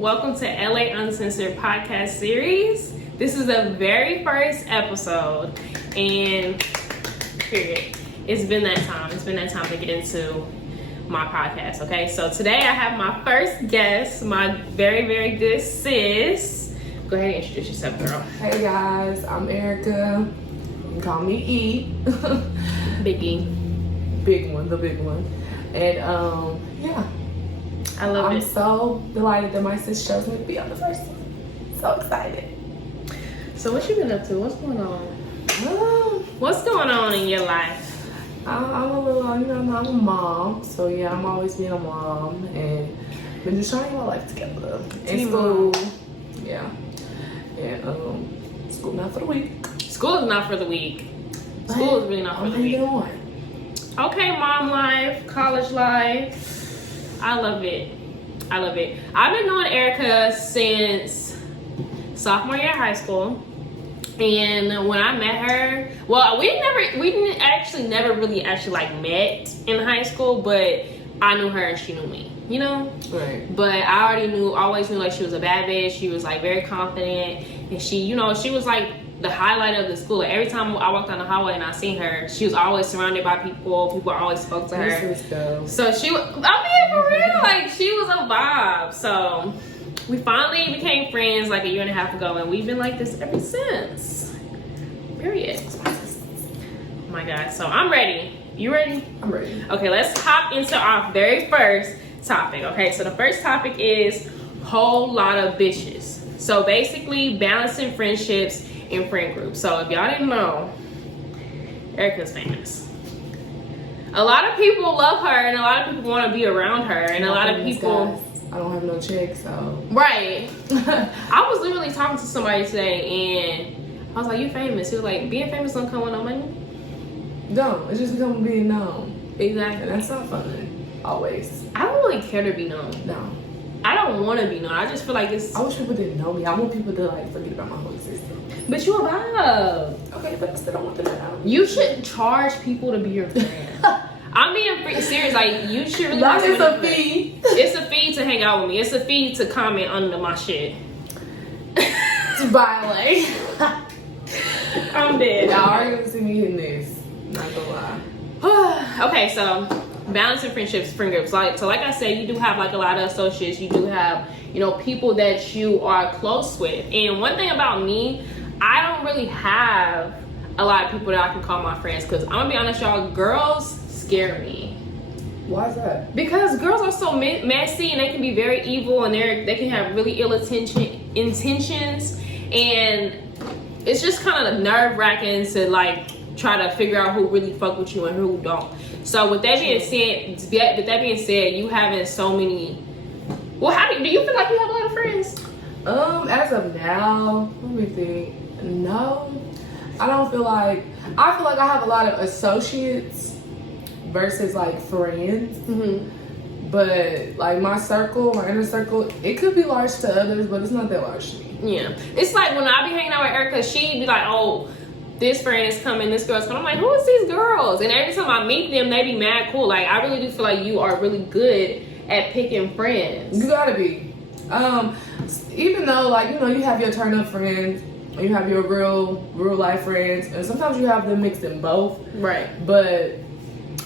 Welcome to LA Uncensored podcast series. This is the very first episode, and period. It's been that time. It's been that time to get into my podcast, okay? So today I have my first guest, my very, very good sis. Go ahead and introduce yourself, girl. Hey guys, I'm Erykah. You can call me E. Biggie. Big one, the big one. And yeah. I'm so delighted that my sis chose me to be on the first one. So excited. So what you been up to? What's going on? What's going on in your life? I'm a little, I'm a mom. So yeah, I'm always being a mom and been just trying to get my life together. In school. Yeah. And school not for the week. School is not for the week. School is really not for the week. Okay, mom life, college life. I love it. I've been knowing Erykah since sophomore year of high school. And when I met her, well, we didn't actually never really like met in high school, but I knew her and she knew me, you know? Right. But I always knew like she was a bad bitch. She was like very confident, and she was like the highlight of the school. Like, every time I walked down the hallway and I seen her, she was always surrounded by people always spoke to her. So she was, for real, like she was a vibe. So we finally became friends like a year and a half ago, and we've been like this ever since. Period. Oh my God. So I'm ready. You ready? I'm ready. Okay, let's hop into our very first topic. Okay, so the first topic is whole lot of bitches. So basically balancing friendships in friend groups. So if y'all didn't know, Erykah's famous. A lot of people love her, and a lot of people want to be around her, and a lot of people. Guys, I don't have no check, so. Right. I was literally talking to somebody today, and I was like, "You famous?" He was like, "Being famous don't come with no money." No, it's just become being known. Exactly. And that's not fun. Always. I don't really care to be known. No. I don't want to be known. I just feel like it's. I wish people didn't know me. I want people to like forget about my whole existence. But you a vibe. Okay, but I still don't want them to know. You should charge people to be your friend. I'm being serious. Like, you should really. That is a fee. It's a fee to hang out with me. It's a fee to comment under my shit. To violate. I'm dead. Y'all are gonna see me hitting this. Not gonna lie. Okay, so balancing friendships, friend groups. Like I said, you do have like a lot of associates. You do have, people that you are close with. And one thing about me, I don't really have a lot of people that I can call my friends, because I'm gonna be honest, y'all, girls scare me. Why is that? Because girls are so messy, and they can be very evil, and they can have really ill intentions, and it's just kind of nerve-wracking to like try to figure out who really fuck with you and who don't. So with that being said, you having so many. Well, do you feel like you have a lot of friends? As of now, let me think. No, I don't feel like. I feel like I have a lot of associates versus like friends. Mm-hmm. But like my inner circle, it could be large to others, but it's not that large to me. Yeah, it's like when I be hanging out with Erykah, she'd be like, "Oh, this friend is coming, this girl's coming." I'm like, "Who is these girls?" And every time I meet them, they be mad cool. Like, I really do feel like you are really good at picking friends. You gotta be. Even though, like, you have your turn up friends, and you have your real life friends, and sometimes you have them mixed in both. Right. But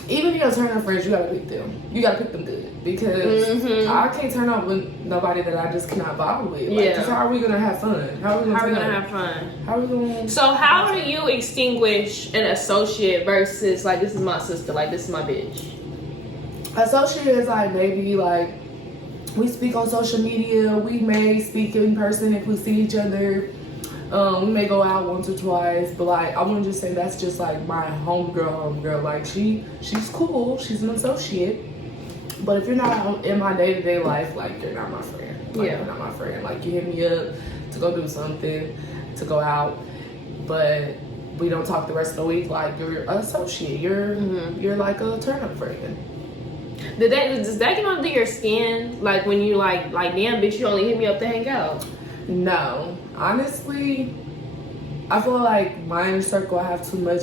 even your turn up friends, you gotta pick them. You gotta pick them good, because I can't turn up with nobody that I just cannot vibe with. Like, yeah. How are we gonna have fun? How are we gonna have fun? So how do you extinguish an associate versus like, this is my sister, like this is my bitch? Associate is like, maybe like we speak on social media. We may speak in person if we see each other. We may go out once or twice, but like I wouldn't just say that's just like my homegirl. Like she's cool. She's an associate. But if you're not in my day-to-day life, like, you're not my friend. Like, you're not my friend. Like, you hit me up to go do something, to go out, but we don't talk the rest of the week. Like, you're an associate. You're like a turn-up friend. Does that get under your skin? Like, when you like, damn, bitch, you only hit me up to hang out? No. Honestly, I feel like my inner circle, I have too much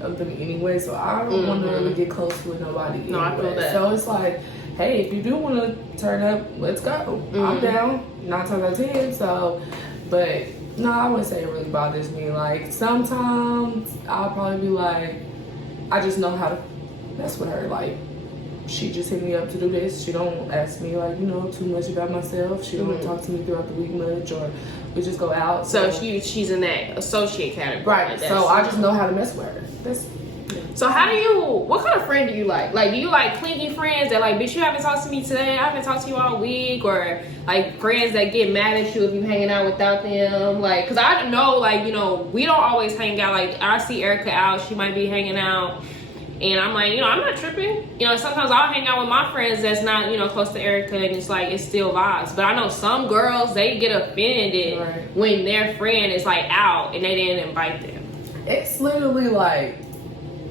of them anyway, so I don't want to really get close with nobody anyway. No, I feel that. So it's like, hey, if you do want to turn up, let's go. I'm down 9 times out of 10. So, but no, I wouldn't say it really bothers me. Like, sometimes I'll probably be like, I just know how to mess with her. Like, she just hit me up to do this. She don't ask me, like, you know, too much about myself. She don't talk to me throughout the week much, or we just go out. So she's in that associate category. Right. So I just know how to mess with her. So what kind of friend do you like? Like, do you like clingy friends that like, bitch, you haven't talked to me today, I haven't talked to you all week? Or like friends that get mad at you if you hanging out without them? Like, cause I know, like, you know, we don't always hang out. Like, I see Erykah out, she might be hanging out, and I'm like, you know, I'm not tripping. You know, sometimes I'll hang out with my friends that's not, you know, close to Erykah, and it's like, it's still vibes. But I know some girls, they get offended when their friend is like out and they didn't invite them. It's literally like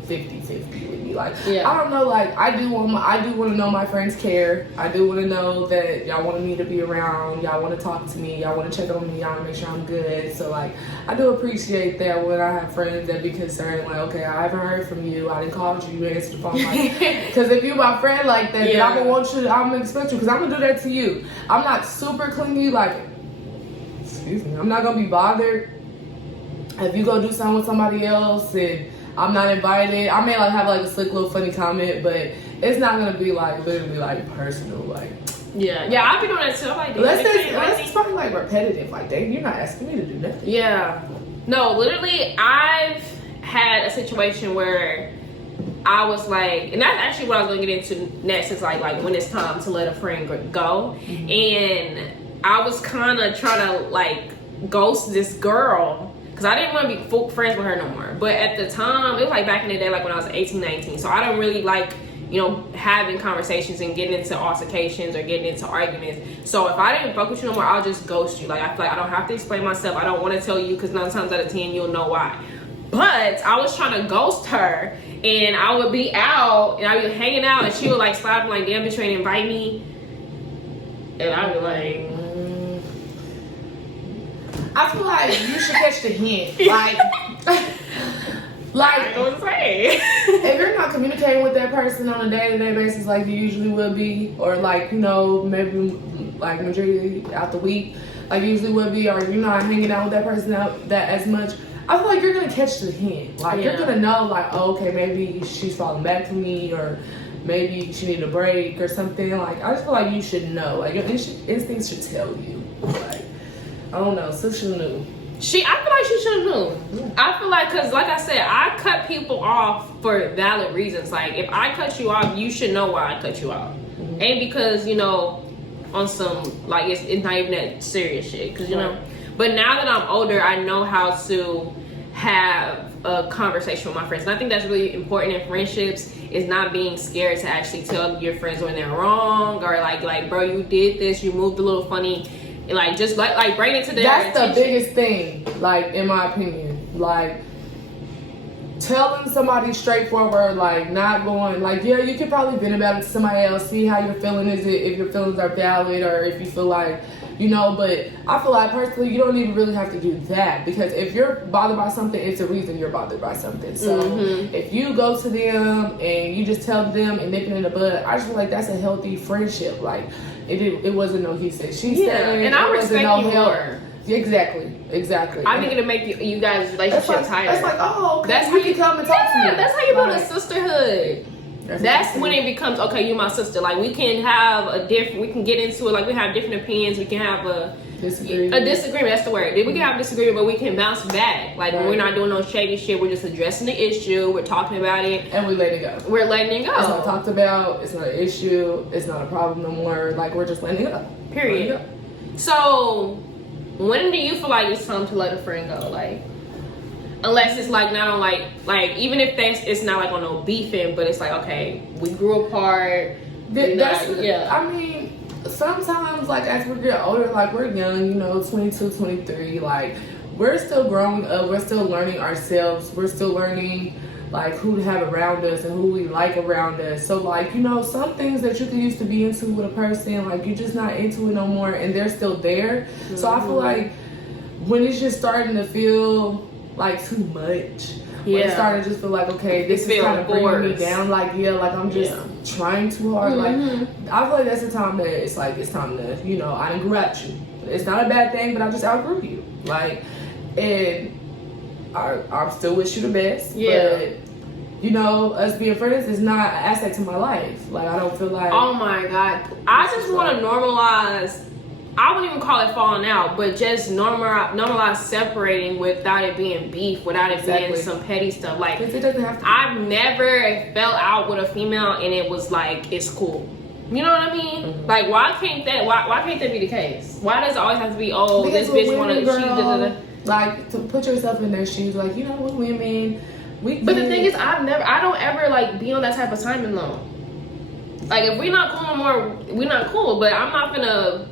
50-50 with me. Like, I don't know, like, I do want to know my friends care. I do want to know that y'all want me to be around, y'all want to talk to me, y'all want to check on me, y'all want to make sure I'm good. So like, I do appreciate that when I have friends that be concerned, like, okay, I haven't heard from you, I didn't call you answer the phone. Like, because if you my friend like that, then I'm gonna want you, I'm gonna expect you, because I'm gonna do that to you. I'm not super clingy, like, excuse me, I'm not gonna be bothered if you go do something with somebody else and I'm not invited. I may like have like a slick little funny comment, but it's not gonna be like literally like personal. Like, yeah, I've been on that too. I'm like, unless it's probably like repetitive. Like, dang, you're not asking me to do nothing. Yeah, no, literally, I've had a situation where I was like, and that's actually what I was gonna get into next. Is like when it's time to let a friend go, and I was kind of trying to like ghost this girl. Because I didn't want to be friends with her no more. But at the time, it was like back in the day, like when I was 18, 19. So I don't really like, you know, having conversations and getting into altercations or getting into arguments. So if I didn't fuck with you no more, I'll just ghost you. Like, I feel like I don't have to explain myself. I don't want to tell you because 9 times out of 10, you'll know why. But I was trying to ghost her, and I would be out, and I'd be hanging out, and she would like slap me like, damn, bitch, you ain't invite me. And I'd be like... I feel like you should catch the hint. Like, I was saying, if you're not communicating with that person on a day-to-day basis like you usually would be, or like, you know, maybe like majority out the week, like you usually would be, or you're not hanging out with that person that as much, I feel like you're gonna catch the hint. Like, you're gonna know, like, oh, okay, maybe she's falling back for me, or maybe she needs a break or something. Like, I just feel like you should know. Like, your instincts should tell you. Like, I don't know. So she knew. I feel like she should have known. Yeah. I feel like, because like I said, I cut people off for valid reasons. Like, if I cut you off, you should know why I cut you off. Ain't because, you know, on some, like, it's not even that serious shit. Because, you know. But now that I'm older, I know how to have a conversation with my friends. And I think that's really important in friendships, is not being scared to actually tell your friends when they're wrong. Or, like, bro, you did this, you moved a little funny. Like, just like bring it to their That's attention. the biggest thing, like, in my opinion. Like, telling somebody straightforward, like, not going, like, yeah, you could probably vent about it to somebody else, see how you're feeling, if your feelings are valid, or if you feel like, you know. But I feel like, personally, you don't even really have to do that, because if you're bothered by something, it's a reason you're bothered by something. So if you go to them and you just tell them and nip it in the bud, I just feel like that's a healthy friendship. Like, it wasn't no he said, she said. And I respect you more. Exactly. I think it'll make you guys' relationship tighter. That's like, oh, okay, that's how you come and talk to me. That's how you build a sisterhood. That's when it becomes, okay, you my sister. Like, we can have we can get into it, like, we have different opinions, we can have a disagreement, that's the word. We can have disagreement, but we can bounce back. Like, when we're not doing no shady shit, we're just addressing the issue, we're talking about it, and we let it go. We're letting it go. It's not talked about, it's not an issue, it's not a problem no more. Like, we're just letting it go. Period. So, when do you feel like it's time to let a friend go? Like, unless it's like not on like even if it's not like on no beefing, but it's like, okay, we grew apart. I mean, sometimes, like, as we get older, like, we're young, you know, 22, 23, like, we're still growing up, we're still learning ourselves, we're still learning, like, who to have around us and who we like around us. So, like, you know, some things that you could used to be into with a person, like, you're just not into it no more, and they're still there. So I feel like when it's just starting to feel like too much, When it started to just feel like, okay, this is kind of bringing me down. Like, like I'm just trying too hard. Like, I feel like that's the time that it's time to, I done grew out you. It's not a bad thing, but I just outgrew you. Like, and I still wish you the best. But, us being friends is not an aspect to my life. Like, I don't feel like... Oh, my God. I just want to normalize... I wouldn't even call it falling out, but just normalize separating without it being beef, without it being some petty stuff. Like, it doesn't have to. I've never fell out with a female and it was like, it's cool. You know what I mean? Mm-hmm. Like, why can't that be the case? Why does it always have to be, because this bitch want to cheat? Like, to put yourself in their shoes, like, we're women. But the thing is, I don't ever like be on that type of timing though. Like, if we're not cool no more, we're not cool. But I'm not gonna,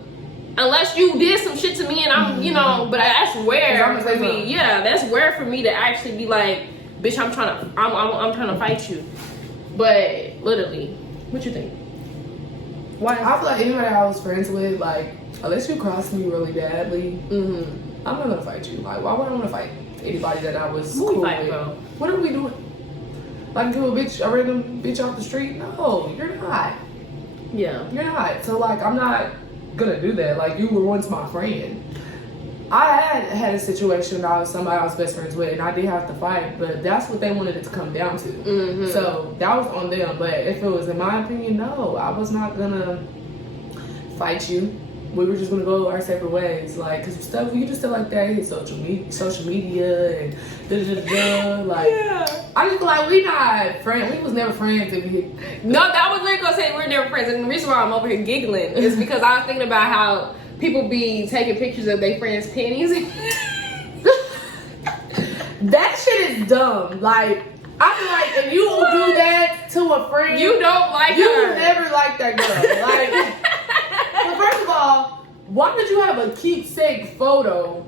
unless you did some shit to me and I'm, but that's rare for me. Yeah, that's rare for me to actually be like, bitch, I'm trying to fight you. But literally, what you think? Why? I feel like anybody I was friends with, like, unless you crossed me really badly, I'm not gonna fight you. Like, why would I want to fight anybody that I was cool with? Bro? What are we doing? Like, do a random bitch off the street? No, you're not. Yeah, you're not. So, like, I'm not gonna do that. Like, you were once my friend. I had a situation that I was somebody I was best friends with, and I did have to fight, but that's what they wanted it to come down to. So that was on them. But if it was in my opinion, no, I was not gonna fight you. We were just gonna go our separate ways. Like, cause stuff you just stuff like that hit social media and like. I just feel like we not friends. We was never friends. No, that was literally gonna say we're never friends, and the reason why I'm over here giggling is because I was thinking about how people be taking pictures of their friends' panties. That shit is dumb. Like, I feel like if you will do that to a friend, you don't like her. You will never like that girl. Like, well, first of all, why would you have a keepsake photo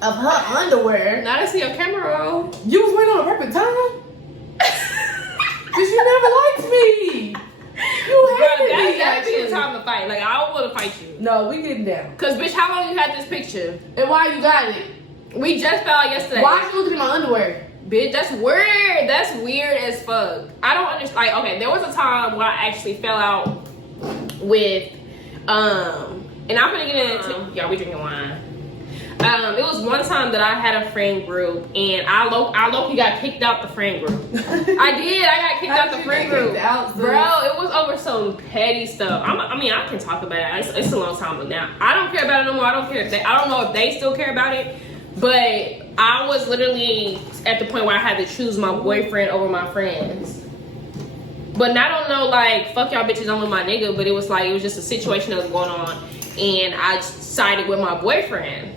of her underwear? Not to see your camera roll. You was waiting on a perfect time? Cause you never liked me. You hated me. That'd be the time to fight. Like, I don't want to fight you. No, we getting down. Cause bitch, how long you had this picture? And why you got it? We just fell out yesterday. Why you looking at my underwear? Bitch, that's weird. That's weird as fuck. I don't understand. Like, okay, there was a time where I actually fell out with, and I'm gonna get into, y'all, we drinking wine. It was one time that I had a friend group, and I low-key got kicked out the friend group. I got kicked out the friend group. Bro, it was over some petty stuff. I mean, I can talk about it. It's a long time now. I don't care about it no more. I don't know if they still care about it, but I was literally at the point where I had to choose my boyfriend over my friends. But I don't know, like, fuck y'all bitches, I'm with my nigga, but it was just a situation that was going on, and I sided with my boyfriend.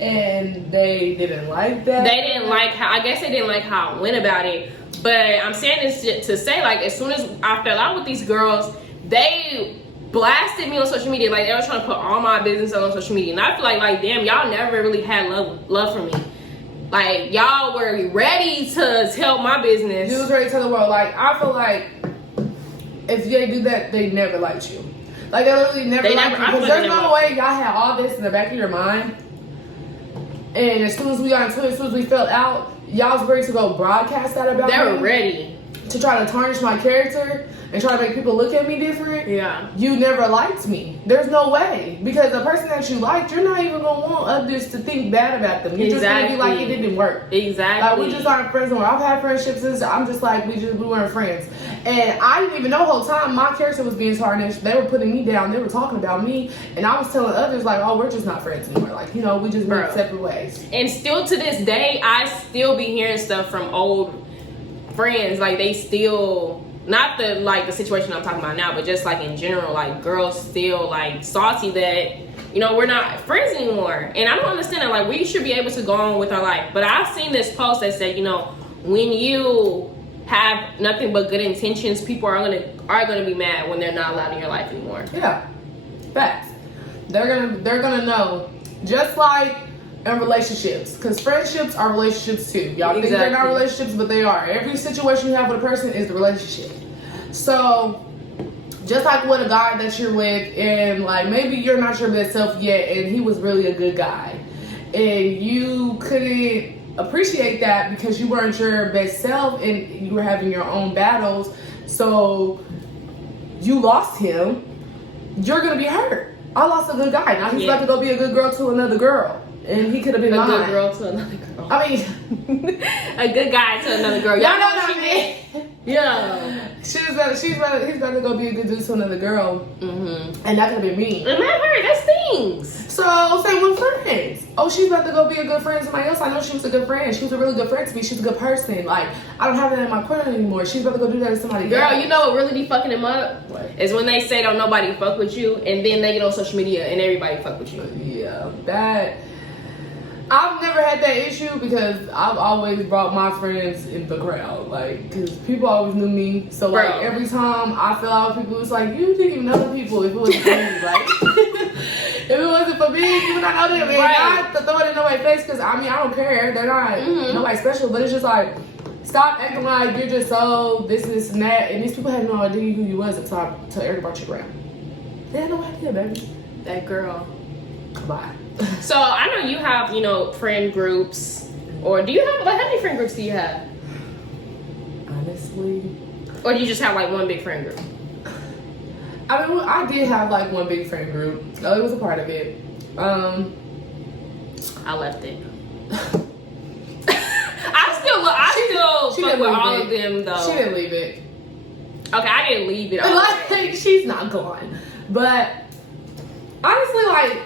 And they didn't like that? They didn't like how, I guess they didn't like how I went about it. But I'm saying this to say, like, as soon as I fell out with these girls, they blasted me on social media. Like, they were trying to put all my business on social media. And I feel like damn, y'all never really had love for me. Like, y'all were ready to tell my business. You was ready to tell the world. Like, I feel like if they do that, they never liked you. Like, they literally never liked you. Because there's no way y'all had all this in the back of your mind. And as soon as we got into it, as soon as we fell out, y'all was ready to go broadcast that about me. They were ready to try to tarnish my character and try to make people look at me different. Yeah. You never liked me. There's no way. Because the person that you liked, you're not even going to want others to think bad about them. You're just going to be like, it didn't work. Exactly. Like, we just aren't friends anymore. I've had friendships since I'm just like, we weren't friends. And I didn't even know the whole time my character was being tarnished. They were putting me down. They were talking about me. And I was telling others, like, oh, we're just not friends anymore. Like, we just went separate ways. And still to this day, I still be hearing stuff from old friends. Like, they still... Not the situation I'm talking about now, but just like in general, like girls still like salty that, we're not friends anymore. And I don't understand that. Like, we should be able to go on with our life. But I've seen this post that said, when you have nothing but good intentions, people are gonna be mad when they're not allowed in your life anymore. Yeah. Facts. They're gonna know. Just like in relationships, because friendships are relationships too. Y'all think they're not relationships, but they are. Every situation you have with a person is the relationship. So just like with a guy that you're with, and like maybe you're not your best self yet, and he was really a good guy, and you couldn't appreciate that because you weren't your best self and you were having your own battles. So you lost him. You're gonna be hurt. I lost a good guy. Now he's about to go be a good girl to another girl, and he could have been a mine. good girl to another girl. I mean, a good guy to another girl. Y'all know what I mean? Yeah. He's about to go be a good dude to another girl, and that could have been me. And that hurt. That stings. So same with friends. Oh, she's about to go be a good friend to somebody else. I know she was a good friend. She was a really good friend to me. She's a good person. Like, I don't have that in my corner anymore. She's about to go do that to somebody else. Girl, you know what really be fucking them up? What? Is when they say don't nobody fuck with you, and then they get on social media and everybody fuck with you. Yeah, that. I've never had that issue because I've always brought my friends in the crowd. Like, because people always knew me. So, like, Bro. every time I fell out with people, it's like, you didn't even know the people if it wasn't for me. Like, if it wasn't for me, you would not know them. And Right. not to throw it in nobody's face because, I mean, I don't care. They're not nobody special. But it's just like, stop acting like you're just so this and that. And these people had no idea who you was until I told Erykah about your around. They had no idea, baby. That girl. Bye. So I know you have, you know, friend groups, or do you have like how many friend groups do you have? Honestly, Or do you just have like one big friend group? I mean, I did have like one big friend group. It was a part of it. I left it. I still fuck with all of them though. She didn't leave it. Okay, I didn't leave it. Like, she's not gone. But honestly, like,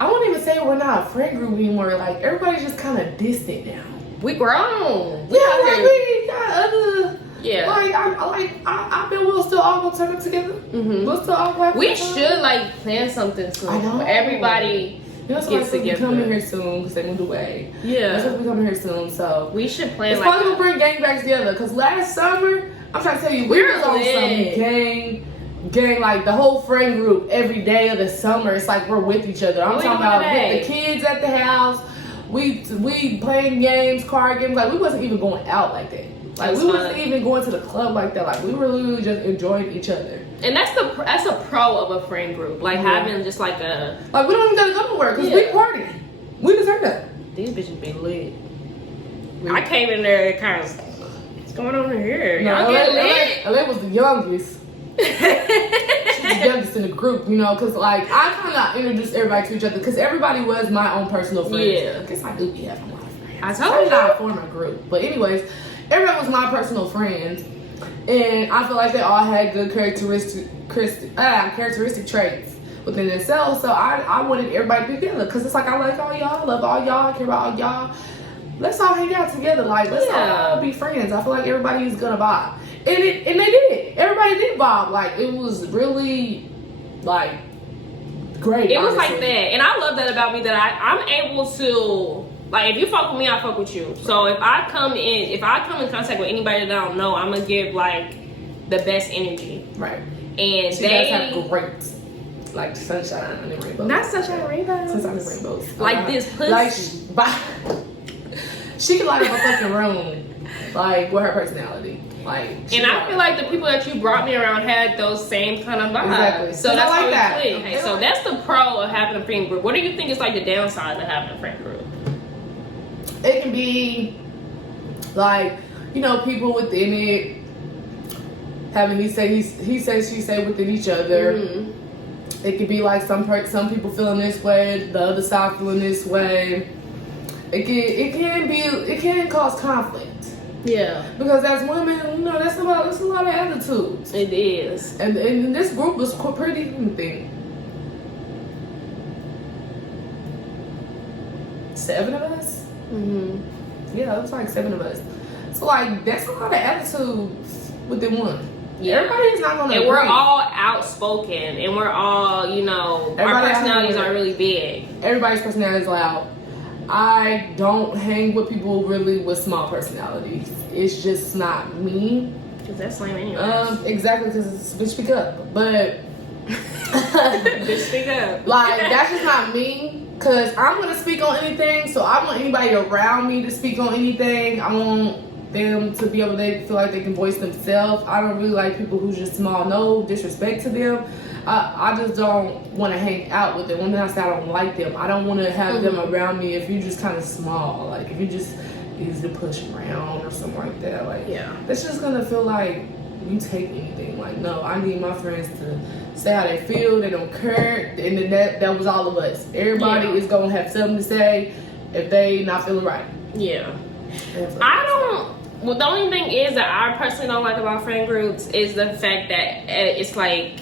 I wouldn't even say we're not a friend group anymore. Like, everybody's just kind of distant now. We grown. Yeah, like, we got other. Yeah. Like, I bet we'll still all go turn up together. We'll still all go. We should like plan something soon. I know. Where everybody You know, somebody's gets supposed to be together. coming here soon because they moved away. They're Yeah. supposed to be coming here soon, so. We should plan It's like probably gonna bring gangbacks together because last summer, I'm trying to tell you, we We're was on lit. some gang, like the whole friend group every day of the summer. It's like we're with each other. I'm What talking we doing about today? with the kids at the house. We playing games, card games. Like we wasn't even going out like that. Like That's we wasn't fun. even going to the club like that. Like we were literally just enjoying each other. And that's a pro of a friend group. Like having just like a Like we don't even gotta go nowhere because we party. We just turned up. these bitches be lit. I came in there kind of what's going on here? Y'all get lit. LA was the youngest. She's the youngest in the group, you know, because like I kind of introduced everybody to each other because everybody was my own personal friends. Yeah. I guess I do be having a lot of friends. I So told not you. a former group, but anyways, everybody was my personal friends, and I feel like they all had good characteristic traits within themselves. So I wanted everybody to be together because it's like I like all y'all, I love all y'all, I care about all y'all. Let's all hang out together. Like let's all be friends. I feel like everybody's gonna vibe. And they did. Everybody did vibe. Like it was really like great. It was honestly. like that, and I love that about me that I'm able to like if you fuck with me, I fuck with you. So if I come in contact with anybody that I don't know, I'm gonna give like the best energy. Right. And She they does have great like sunshine and rainbows. not sunshine and rainbows. Sunshine and rainbows. Like this pussy. Like she can light up a fucking room like with her personality. Like And I feel like the people that you brought me around had those same kind of vibes. Exactly. So I that's like why we that. click. Okay, so that's the pro of having a friend group. What do you think is like the downside of having a friend group? it can be like, you know, people within it having he say, she say within each other. It could be like some people feeling this way, the other side feeling this way. It can cause conflict. Yeah. Because as women, you know, that's a lot of attitudes. It is. And this group was pretty, let me think. 7 of us? Yeah, it was like 7 of us. So like that's a lot of attitudes within one. Yeah. Everybody's not gonna And agree. we're all outspoken, and we're all, you know, our Everybody personalities out here. are really big. Everybody's personality is loud. I don't hang with people really with small personalities. It's just not me. Cause that's lame anyway. Exactly, because it's bitch speak up. But Bitch, speak up. like that's just not me. Cause I'm gonna speak on anything, so I want anybody around me to speak on anything. I want them to be able to feel like they can voice themselves. I don't really like people who's just small. No disrespect to them. I just don't want to hang out with them. One thing I say, I don't like them. I don't want to have them around me if you're just kind of small. Like if you just easy to push around or something like that. Like, Yeah. it's just gonna feel like you take anything. Like, no, I need my friends to say how they feel. They don't care, and then that was all of us. Everybody is gonna have something to say if they not feeling right. Yeah. Well, the only thing is that I personally don't like about friend groups is the fact that it's like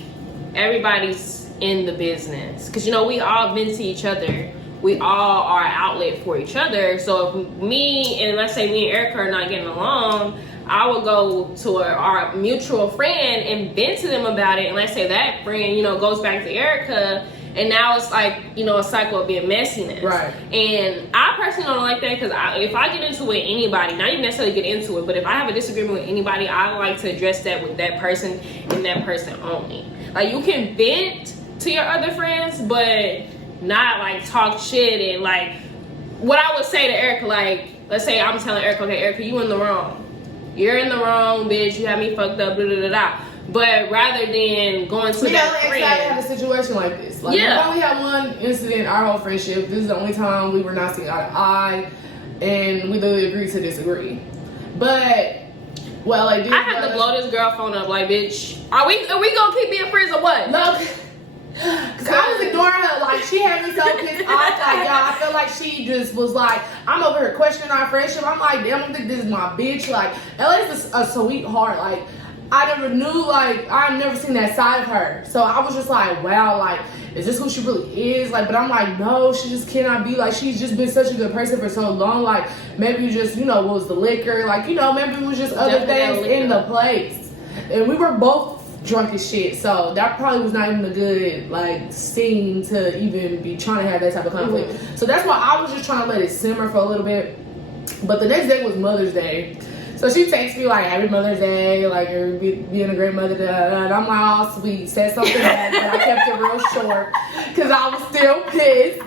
everybody's in the business. Because, you know, we all vent to each other. We all are an outlet for each other. So if me and let's say me and Erykah are not getting along, I would go to our mutual friend and vent to them about it. And let's say that friend, you know, goes back to Erykah. And now it's like, you know, a cycle of being messiness. Right. And I personally don't like that because if I get into it with anybody, not even necessarily get into it, but if I have a disagreement with anybody, I like to address that with that person and that person only. Like, you can vent to your other friends, but not like talk shit and like what I would say to Erykah, like, let's say I'm telling Erykah, okay, Erykah, you in the wrong. You're in the wrong, bitch. You have me fucked up, blah, blah, blah, blah. But rather than going to that friend, have a situation like this. Like, we only had one incident our whole friendship. This is the only time we were not seeing eye to eye, and we literally agreed to disagree. But I have to blow this girl phone up. Like, bitch, are we gonna keep being friends or what? No, because I was ignoring her. Like, she had me so pissed off. Like, y'all, I feel like she just was like, I'm over here questioning our friendship. I'm like, damn, I don't think this is my bitch. Like, LA's a sweetheart. Like, I never knew, like, I've never seen that side of her. So I was just like, wow, like, is this who she really is? Like, but I'm like, no, she just cannot be. Like, she's just been such a good person for so long. Like, maybe you just, you know, what was the liquor? Like, you know, maybe it was just other things in the place. And we were both drunk as shit. So that probably was not even a good, like, scene to even be trying to have that type of conflict. Mm-hmm. So that's why I was just trying to let it simmer for a little bit. But the next day was Mother's Day. So she texts me like, happy Mother's Day, like, you're being a great mother, and I'm like, oh, sweet, said something else, but I kept it real short, because I was still pissed.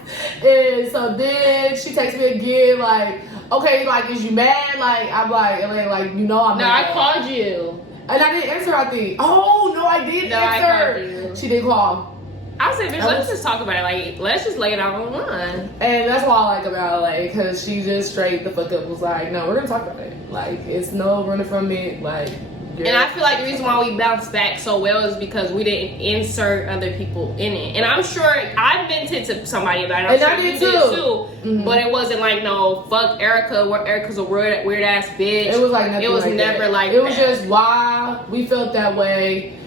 And so then she texts me again, like, okay, like, is you mad? Like, I'm like, you know I'm mad. No, I called you. And I didn't answer, I think. Oh, no, I did answer. I called you. She did call. I said, bitch, let's just talk about it. Like, let's just lay it out online. And that's what I like about LA, because she just straight the fuck up was like, no, we're gonna talk about it. Like, it's no running from it. Like, and I feel like the reason why we bounced back so well is because we didn't insert other people in it. And I'm sure I vented to somebody about it. I did too. Mm-hmm. But it wasn't like, no, fuck Erykah. Erykah's a weird ass bitch. It was like nothing. It was like never that. like it was just why we felt that way.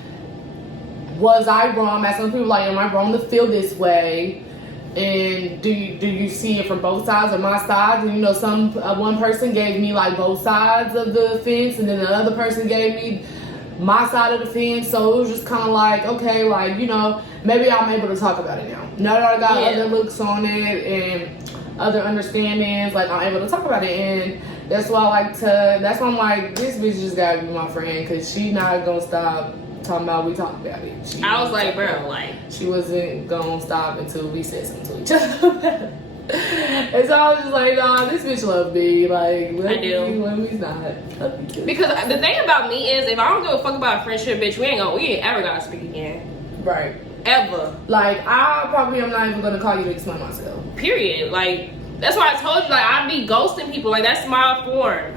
Was I wrong? As some people like, am I wrong to feel this way? And do you see it from both sides or my side? And you know, one person gave me like both sides of the fence, and then the other person gave me my side of the fence. So it was just kind of like, okay, like, you know, maybe I'm able to talk about it now. Now that I got other looks on it and other understandings, like, I'm able to talk about it. And that's why that's why I'm like, this bitch just gotta be my friend, because she not gonna stop talking about we talked about it. I was like, bro, like, she wasn't gonna stop until we said something to each other. And so I was just like, nah, this bitch love me. Like, let me not. Because the thing about me is, if I don't give a fuck about a friendship, bitch, we ain't ever gonna speak again. Right. Ever. Like, I probably am not even gonna call you to explain myself. Period. Like, that's why I told you, like, I be ghosting people. Like, that's my form.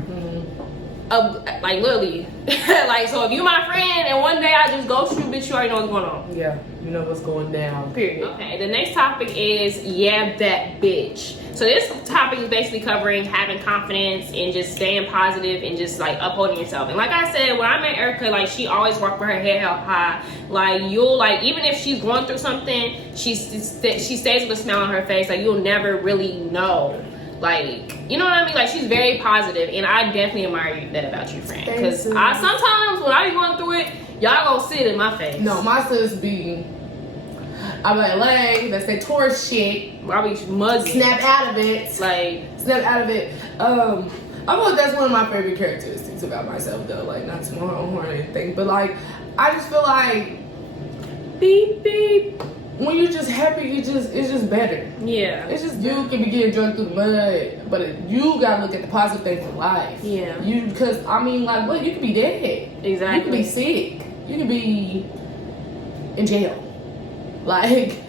Of, like, literally. Like, so if you my friend and one day I just ghost you, bitch, you already know what's going on. Yeah, you know what's going down. Period. Okay, the next topic is yeah, that bitch. So this topic is basically covering having confidence and just staying positive and just like upholding yourself. And like I said, when I met Erykah, like, she always walked with her head held high. Like, you'll, like, even if she's going through something, she stays with a smile on her face. Like, you'll never really know. Like, you know what I mean? Like, she's very positive, and I definitely admire that about you, friend. Because sometimes when I be going through it, y'all gonna see it in my face. No, my sis be, I'm like, LA, that's that tourist shit. I be mugging. Snap out of it. Like, snap out of it. I feel like that's one of my favorite characteristics about myself, though. Like, not to my own horn or anything, but like, I just feel like, beep, beep. When you're just happy, it's just better. Yeah. It's just, you can be getting drunk through the mud, but you gotta look at the positive things in life. Yeah. Because, I mean, like, what? You could be dead. Exactly. You could be sick. You could be in jail. Like,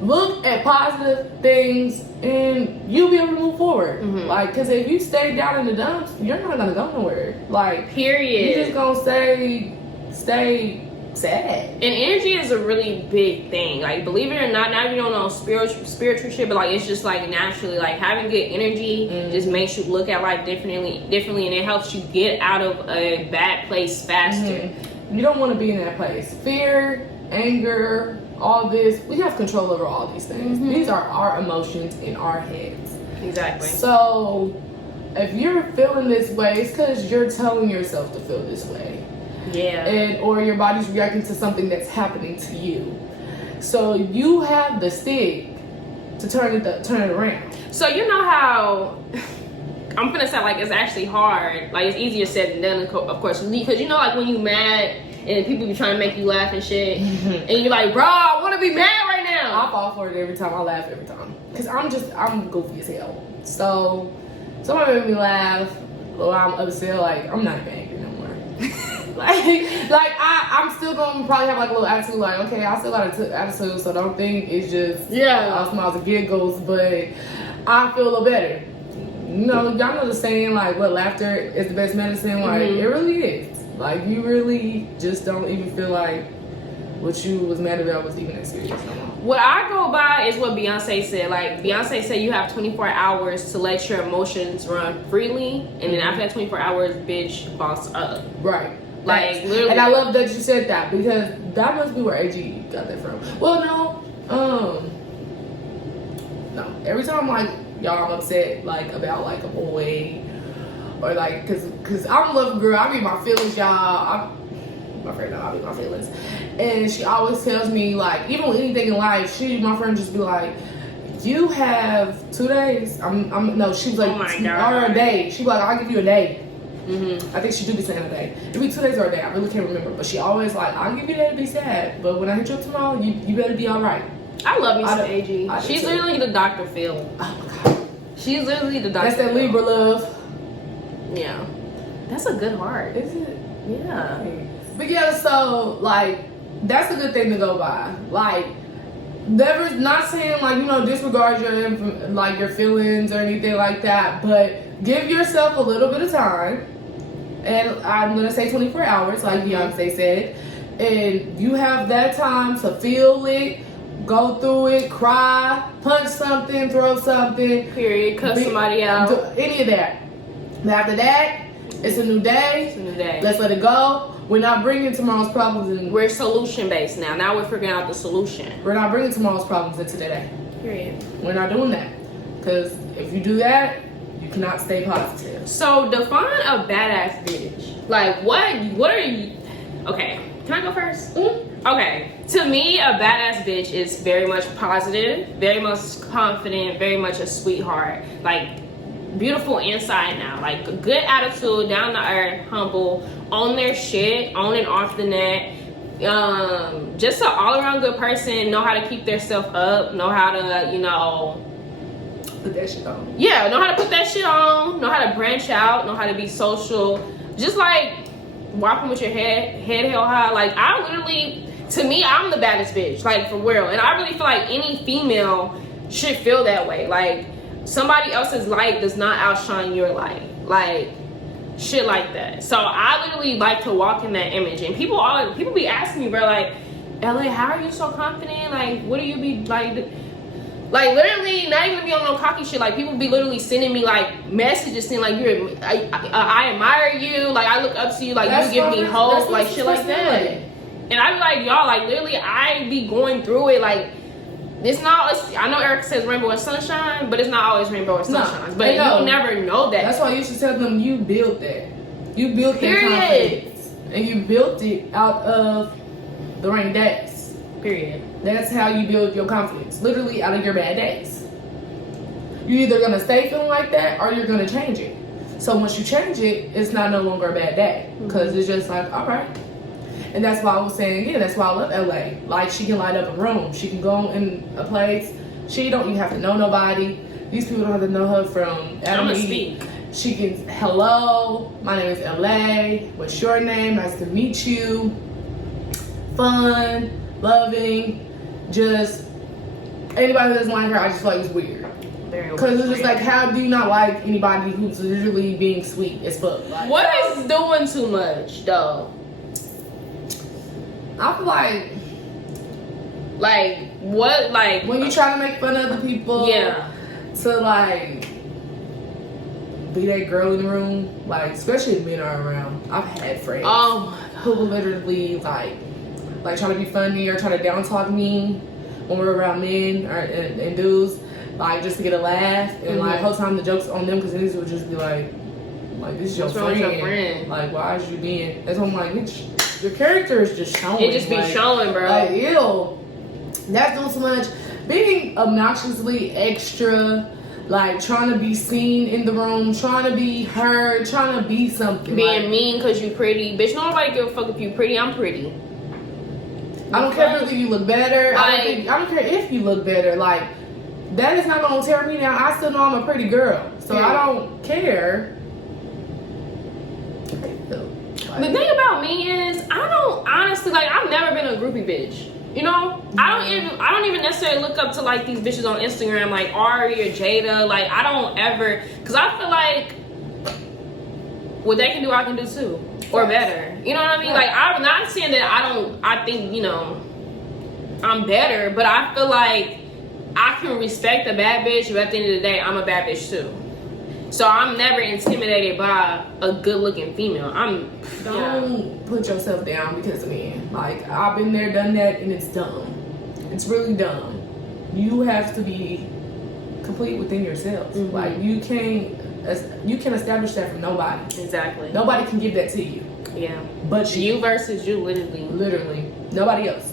look at positive things and you'll be able to move forward. Like, because if you stay down in the dumps, you're not gonna go nowhere. Like, period. You're just gonna stay sad. And energy is a really big thing. Like, believe it or not, now you don't know spiritual shit, but like it's just like naturally, like having good energy just makes you look at life differently, and it helps you get out of a bad place faster. You don't want to be in that place. Fear, anger, all this, we have control over all these things. These are our emotions in our heads. Exactly. So if you're feeling this way, it's because you're telling yourself to feel this way. Yeah. Or your body's reacting to something that's happening to you. So you have the stick to turn it around. So you know how I'm gonna say like it's actually hard. Like it's easier said than done, of course, because you know like when you mad and people be trying to make you laugh and shit, and you're like, bro, I want to be mad right now. I fall for it every time. I laugh every time because I'm goofy as hell. So somebody make me laugh or I'm upset. Like I'm not even angry no more. like I'm still gonna probably have like a little attitude. Like okay, I still got an attitude, so don't think it's just all smiles and giggles. But I feel a little better. You know, y'all know the saying like, "What laughter is the best medicine." Like it really is. Like you really just don't even feel like what you was mad about was even that serious no more. What I go by is what Beyonce said. Like Beyonce said, you have 24 hours to let your emotions run freely, and then after that 24 hours, bitch, boss up. Right. Like literally. And I love that you said that because that must be where AG got that from. Well, no. Every time like y'all I'm upset like about like a boy or like cause I'm a love girl. I read my feelings, y'all. My friend know I read my feelings, and she always tells me like even with anything in life, my friend just be like, you have 2 days. No, she was like, oh my God. Or a day. She was like, I'll give you a day. I think she do be saying a day. It'd be 2 days or a day. I really can't remember. But she always like, I'll give you a day to be sad. But when I hit you up tomorrow, you better be all right. I love me some AG. She's literally the Dr. Phil. Oh my God. She's literally the Dr. That's that Libra love. Yeah. That's a good heart. Is it? Yeah. But yeah, so like that's a good thing to go by. Like never, not saying like, you know, disregard your feelings or anything like that, but give yourself a little bit of time. And I'm gonna say 24 hours, like Beyonce said, and you have that time to feel it, go through it, cry, punch something, throw something, period, cuss somebody out, any of that. And after that, it's a new day. It's a new day. Let's let it go. We're not bringing tomorrow's problems in. We're solution based now. Now we're figuring out the solution. We're not bringing tomorrow's problems into today. Period. We're not doing that. Because if you do that, you cannot stay positive. So define a badass bitch. Like what are you? Okay, can I go first? Okay, to me, a badass bitch is very much positive, very much confident, very much a sweetheart. Like beautiful inside and out, like a good attitude, down to earth, humble, on their shit, on and off the net. Just an all around good person, know how to keep their stuff up, know how to, you know, put that shit on. Yeah, know how to put that shit on, know how to branch out, know how to be social. Just like walking with your head held high. Like I literally, to me, I'm the baddest bitch, like for real. And I really feel like any female should feel that way. Like somebody else's light does not outshine your light. Like shit like that. So I literally like to walk in that image. And people be asking me, bro, like, LA, how are you so confident? Like, what do you be like? Like literally, not even be on no cocky shit. Like people be literally sending me like messages saying like I admire you. Like I look up to you. Like you give me hope. Like shit like that. And I be like, y'all, like literally, I be going through it. Like it's not. I know Erykah says rainbow and sunshine, but it's not always rainbow and sunshine. But you never know that. That's why you should tell them you built that. You built that confidence, and you built it out of the rain days. Period. That's how you build your confidence. Literally out of your bad days. You're either gonna stay feeling like that or you're gonna change it. So once you change it, it's not no longer a bad day. Because it's just like, all right. And that's why I was saying, yeah, that's why I love LA. Like she can light up a room. She can go in a place. She don't even have to know nobody. These people don't have to know her from Adam and Eve. She can, hello, my name is LA. What's your name? Nice to meet you. Fun, loving, just anybody who doesn't like her, I just feel like it's weird. Because it's just like, how do you not like anybody who's literally being sweet as fuck? Like, what is doing too much though? I feel like what, like when you try to make fun of other people, yeah, to like be that girl in the room, like especially if men are around. I've had friends who will literally like try to be funny or try to down talk me when we're around men and dudes, like just to get a laugh, and like whole time the joke's on them because niggas would just be like this is your friend. Like, why is you being? That's what I'm like, bitch, your character is just showing. It just be showing, bro. Like, ew, that's doing so much. Being obnoxiously extra, like trying to be seen in the room, trying to be heard, trying to be something. Being like, mean because you pretty, bitch. Nobody give a fuck if you pretty. I'm pretty. I don't care if you look better. Like, I don't care if you look better. Like, that is not gonna tear me down. I still know I'm a pretty girl, so I don't care. The thing about me is, I don't honestly, like, I've never been a groupie bitch. You know, I don't even necessarily look up to like these bitches on Instagram, like Ari or Jada. Like, I don't ever, because I feel like what they can do, I can do too, or better. You know what I mean? Like, I'm not saying that I think, you know, I'm better, but I feel like I can respect a bad bitch, but at the end of the day, I'm a bad bitch too. So I'm never intimidated by a good-looking female. Don't put yourself down because of men. Like, I've been there, done that, and it's dumb. It's really dumb. You have to be complete within yourself. Like, you can establish that from nobody. Exactly. Nobody can give that to you. Yeah. But you versus you, literally. Literally. Nobody else.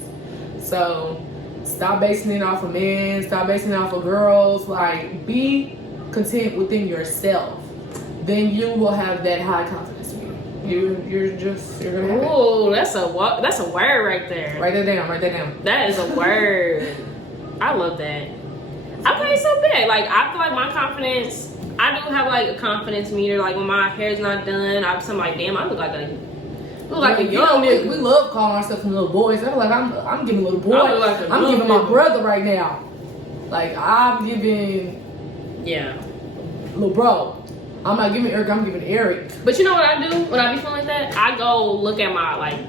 So stop basing it off of men. Stop basing it off of girls. Like, be content within yourself. Then you will have that high confidence in you. You're gonna have it. Ooh, that's a word right there. Write that down. That is a word. I love that. Okay, so bad. Like, I feel like my confidence, I do have like a confidence meter. Like, when my hair's not done, I'm like, damn, I look like a young nigga. We love calling ourselves little boys. I feel like I'm giving little boy. I'm giving my brother right now. Like, I'm giving little bro. I'm not giving Eric, I'm giving Eric. But you know what I do when I be feeling like that? I go look at my, like,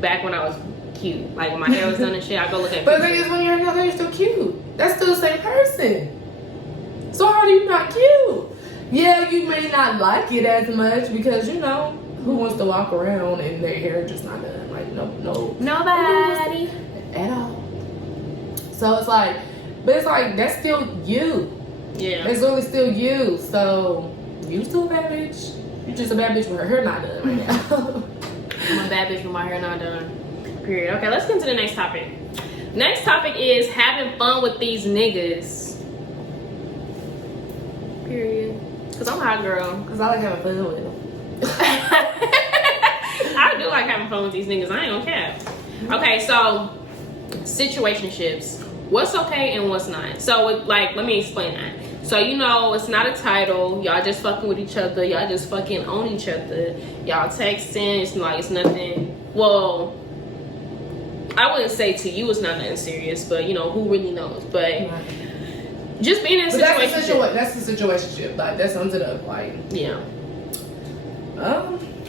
back when I was cute. Like, when my hair was done and shit, I go look at But the thing is, when you're younger, you're still cute. That's still the same person. So how are you not cute? Yeah, you may not like it as much because, you know, who wants to walk around and their hair just not done? Like, no. Nobody. At all. So it's like, but it's like, that's still you. Yeah. It's really still you. So, you still a bad bitch. You just a bad bitch with her hair not done right now. I'm a bad bitch with my hair not done. Period. Okay, let's get into the next topic. Next topic is having fun with these niggas. Period. Because I'm a hot girl. Because I like having fun with them. I do like having fun with these niggas. I ain't gonna cap. Okay, so situationships. What's okay and what's not? So, like, let me explain that. So, you know, it's not a title. Y'all just fucking with each other. Y'all just fucking on each other. Y'all texting. It's like, it's nothing. Well, I wouldn't say to you it's not nothing serious, but, you know, who really knows? But just being in a situation. That's the situationship. Like, that sums it up. Like, yeah.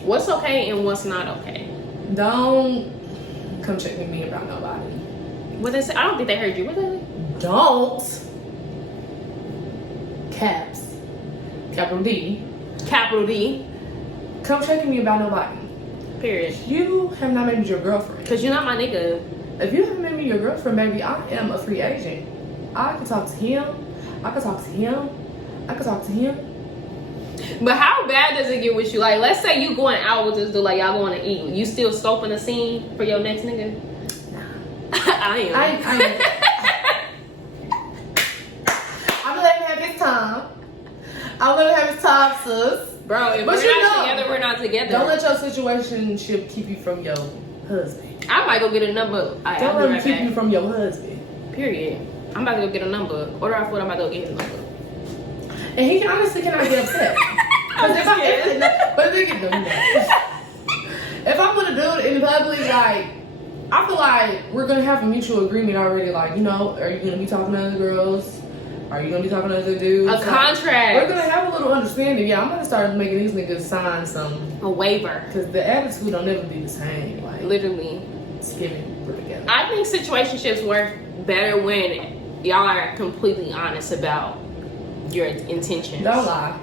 What's okay and what's not okay? Don't come check with me about nobody. What they say? I don't think they heard you. What they say? Don't. Caps. Capital D. Capital D. Come check with me about nobody. Period. You have not made me your girlfriend. Because you're not my nigga. If you haven't made me your girlfriend, baby, I am a free agent. I can talk to him. I can talk to him. I can talk to him. But how bad does it get with you? Like, let's say you going out with this dude, like y'all going to eat. You still scoping the scene for your next nigga? I am. I'm gonna let him have his time. I'm gonna have his time, sis. Bro, if we're not together, we're not together. Don't let your situationship keep you from your husband. I might go get a number. Don't let him keep you from your husband. Period. I'm about to go get a number. Order our food, I'm about to go get his number. And he honestly cannot get upset. If I'm gonna do it in public, like, I feel like we're gonna have a mutual agreement already. Like, you know, are you gonna be talking to other girls? Are you gonna be talking to other dudes? A contract. We're gonna have a little understanding. Yeah, I'm gonna start making these niggas sign a waiver, because the attitude don't never be the same. Like, literally, skimming put together. I think situationships work better when y'all are completely honest about your intentions. Don't lie.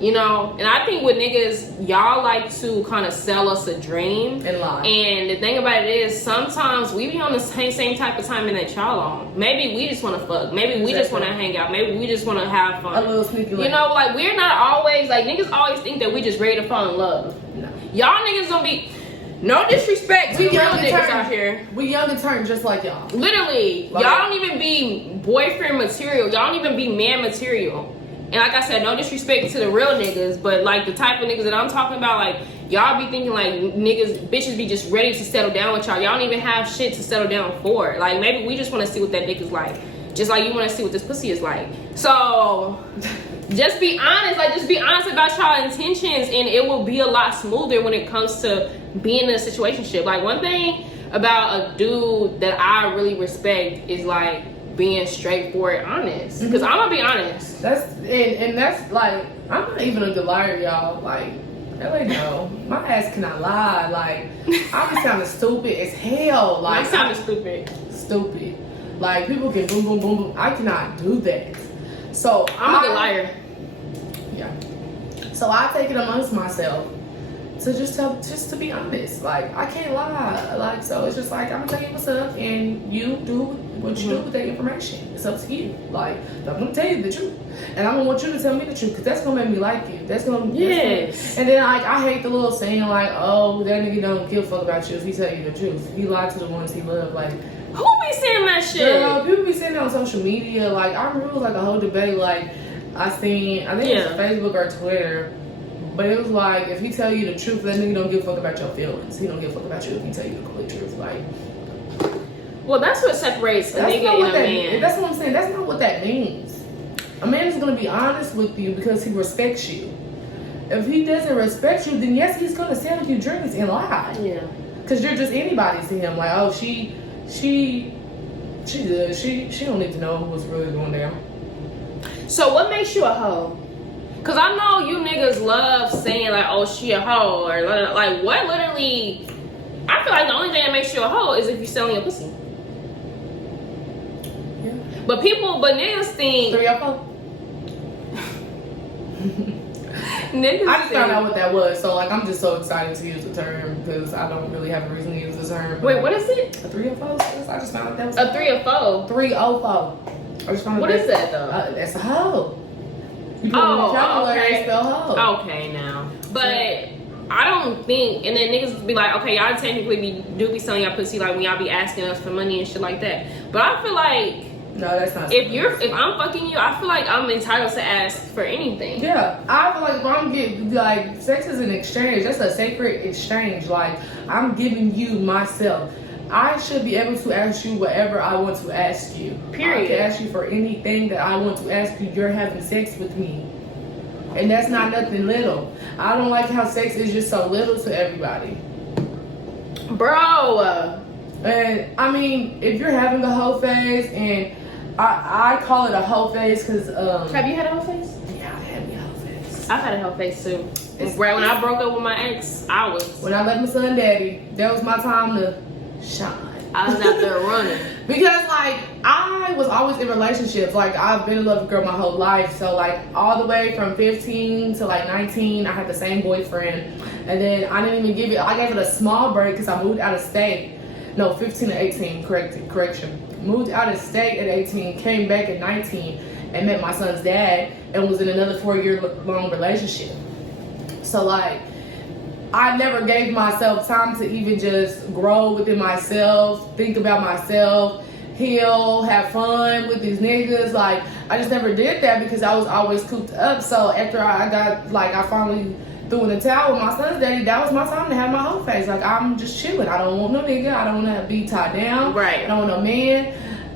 You know, and I think with niggas, y'all like to kind of sell us a dream and lie. And the thing about it is, sometimes we be on the same type of timing that y'all on. Maybe we just want to fuck. Maybe we just want to hang out. Maybe we just want to have fun. A little sneaky. You know, like we're not always like niggas always think that we just ready to fall in love. No. Y'all niggas don't be. No disrespect to real niggas out here. We young and turn just like y'all. Literally, like, y'all don't even be boyfriend material. Y'all don't even be man material. And like I said, no disrespect to the real niggas, but like the type of niggas that I'm talking about, like y'all be thinking like bitches be just ready to settle down with y'all. Y'all don't even have shit to settle down for. Like maybe we just want to see what that dick is like, just like you want to see what this pussy is like. So just be honest, like just be honest about y'all intentions, and it will be a lot smoother when it comes to being in a situationship. Like one thing about a dude that I really respect is like being straightforward, honest. Because I'm gonna be honest. That's like, I'm not even a good liar, y'all. Like, LA, no, my ass cannot lie. Like, I be sounding stupid as hell. Like, I sounded stupid. Stupid. Like, people can boom, boom, boom, boom. I cannot do that. So I'm a good liar. Yeah. So I take it amongst myself to just to be honest. Like, I can't lie. Like, so it's just like, I'm gonna tell you what's up, and you do what you do with that information. It's up to you. Like, I'm gonna tell you the truth, and I don't want you to tell me the truth, because that's gonna make me like you. That's gonna and then like, I hate the little saying like, oh, that nigga don't give a fuck about you if he tell you the truth. He lied to the ones he loved. Like, who be saying that shit? Girl, people be saying that on social media. Like, I remember it was like a whole debate. Like, I think it was Facebook or Twitter. But it was like, if he tell you the truth, that nigga don't give a fuck about your feelings. He don't give a fuck about you if he tell you the complete truth. Like, well, that's what separates a nigga and a man. That's what I'm saying. That's not what that means. A man is gonna be honest with you because he respects you. If he doesn't respect you, then yes, he's gonna sell you drinks and lie. Yeah. Cause you're just anybody to him. Like, oh, she good. She don't need to know what's really going down. So what makes you a hoe? Cause I know you niggas love saying like, oh, she a hoe, or like what literally. I feel like the only thing that makes you a hoe is if you're selling your pussy. Yeah. But niggas think 3 or 4. Niggas I just found out what that was, so like I'm just so excited to use the term because I don't really have a reason to use the term. Wait, what is it? A 304? I just found out that was a 304. 304. I just found out. What is that though? That's a hoe. You put okay. Spell hoe. Okay, now, but I don't think, and then niggas be like, okay, y'all technically do be selling y'all pussy like when y'all be asking us for money and shit like that. But I feel like no, that's not. If I'm fucking you, I feel like I'm entitled to ask for anything. Yeah, I feel like if I'm getting like sex is an exchange. That's a sacred exchange. Like I'm giving you myself. I should be able to ask you whatever I want to ask you. Period. I can ask you for anything that I want to ask you. You're having sex with me. And that's not nothing little. I don't like how sex is just so little to everybody. Bro. And I mean, if you're having a hoe phase, and I call it a hoe phase because... have you had a hoe phase? Yeah, I've had a hoe phase. I've had a hoe phase too. Right when I broke up with my ex, when I left my son daddy, that was my time to shine. I was out there running. Because like I was always in relationships. Like I've been in love with a girl my whole life. So like all the way from 15 to like 19, I had the same boyfriend. And then I didn't even give it, I gave it a small break because I moved out of state. No, 15 to 18, correction. Moved out of state at 18, came back at 19 and met my son's dad and was in another 4-year long relationship. So like I never gave myself time to even just grow within myself, think about myself, heal, have fun with these niggas. Like, I just never did that because I was always cooped up. So after I got, like, I finally threw in the towel with my son's daddy, that was my time to have my whole face. Like, I'm just chilling. I don't want no nigga. I don't want to be tied down. Right. I don't want no man.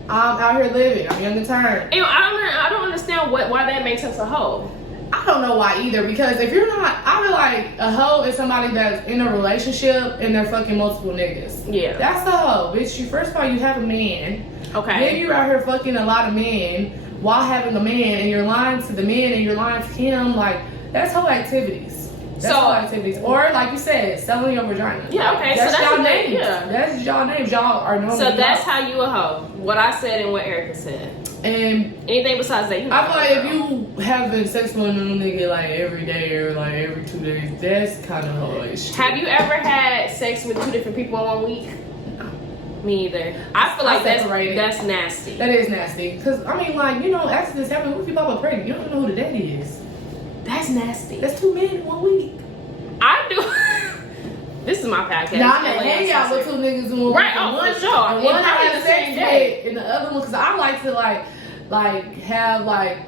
I'm out here living. I'm young and turned. I don't understand why that makes us a hoe. I don't know why either, because if you're not, I feel like a hoe is somebody that's in a relationship and they're fucking multiple niggas. Yeah. That's a hoe, bitch. You first of all, you have a man. Okay. Then you're out here fucking a lot of men while having a man, and you're lying to the man and you're lying to him. Like, that's hoe activities. That's hoe activities. Or like you said, selling your vagina. Yeah. Okay. That's so that's y'all names. Yeah. That's y'all names. Y'all are normal. So that's how you a hoe. What I said and what Erykah said. And anything besides that, I feel like if you having sex with a nigga like every day or like every 2 days, that's kind of hoish. Have you ever had sex with 2 different people in 1 week? No. Me either. I feel like that's nasty. That is nasty. Cause I mean, like, you know, accidents happen. What if you pop up pregnant? You don't know who the daddy is. That's nasty. That's 2 men in 1 week. I do. This is my podcast. Nah, I hang out with 2 niggas in 1 week. Right, oh, for sure. And one I have the sex same day. with, and the other one, cause I like to like have like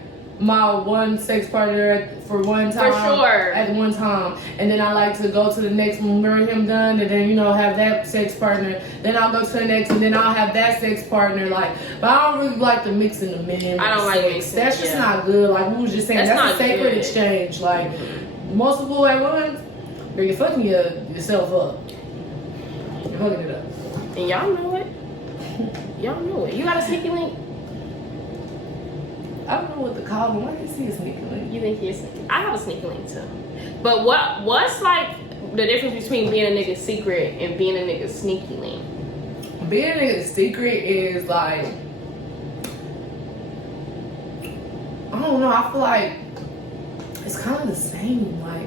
my one sex partner for one time. For sure. At one time. And then I like to go to the next one, marry him done, and then, you know, have that sex partner. Then I'll go to the next, and then I'll have that sex partner. Like, but I don't really like the mixing the men. I don't like mixing. That's just not good. Like we was just saying, that's a sacred good. exchange. Like, multiple at once, girl, you're fucking yourself up. You're hooking it up. And y'all know it. Y'all know it. You got a Sneakylink? I don't know what to call them. Why do you see a Sneakylink? You think you're Sneakylink? I have a Sneakylink too. But what's like the difference between being a nigga's secret and being a nigga's Sneakylink? Being a nigga's secret is like, I don't know. I feel like it's kind of the same. Like,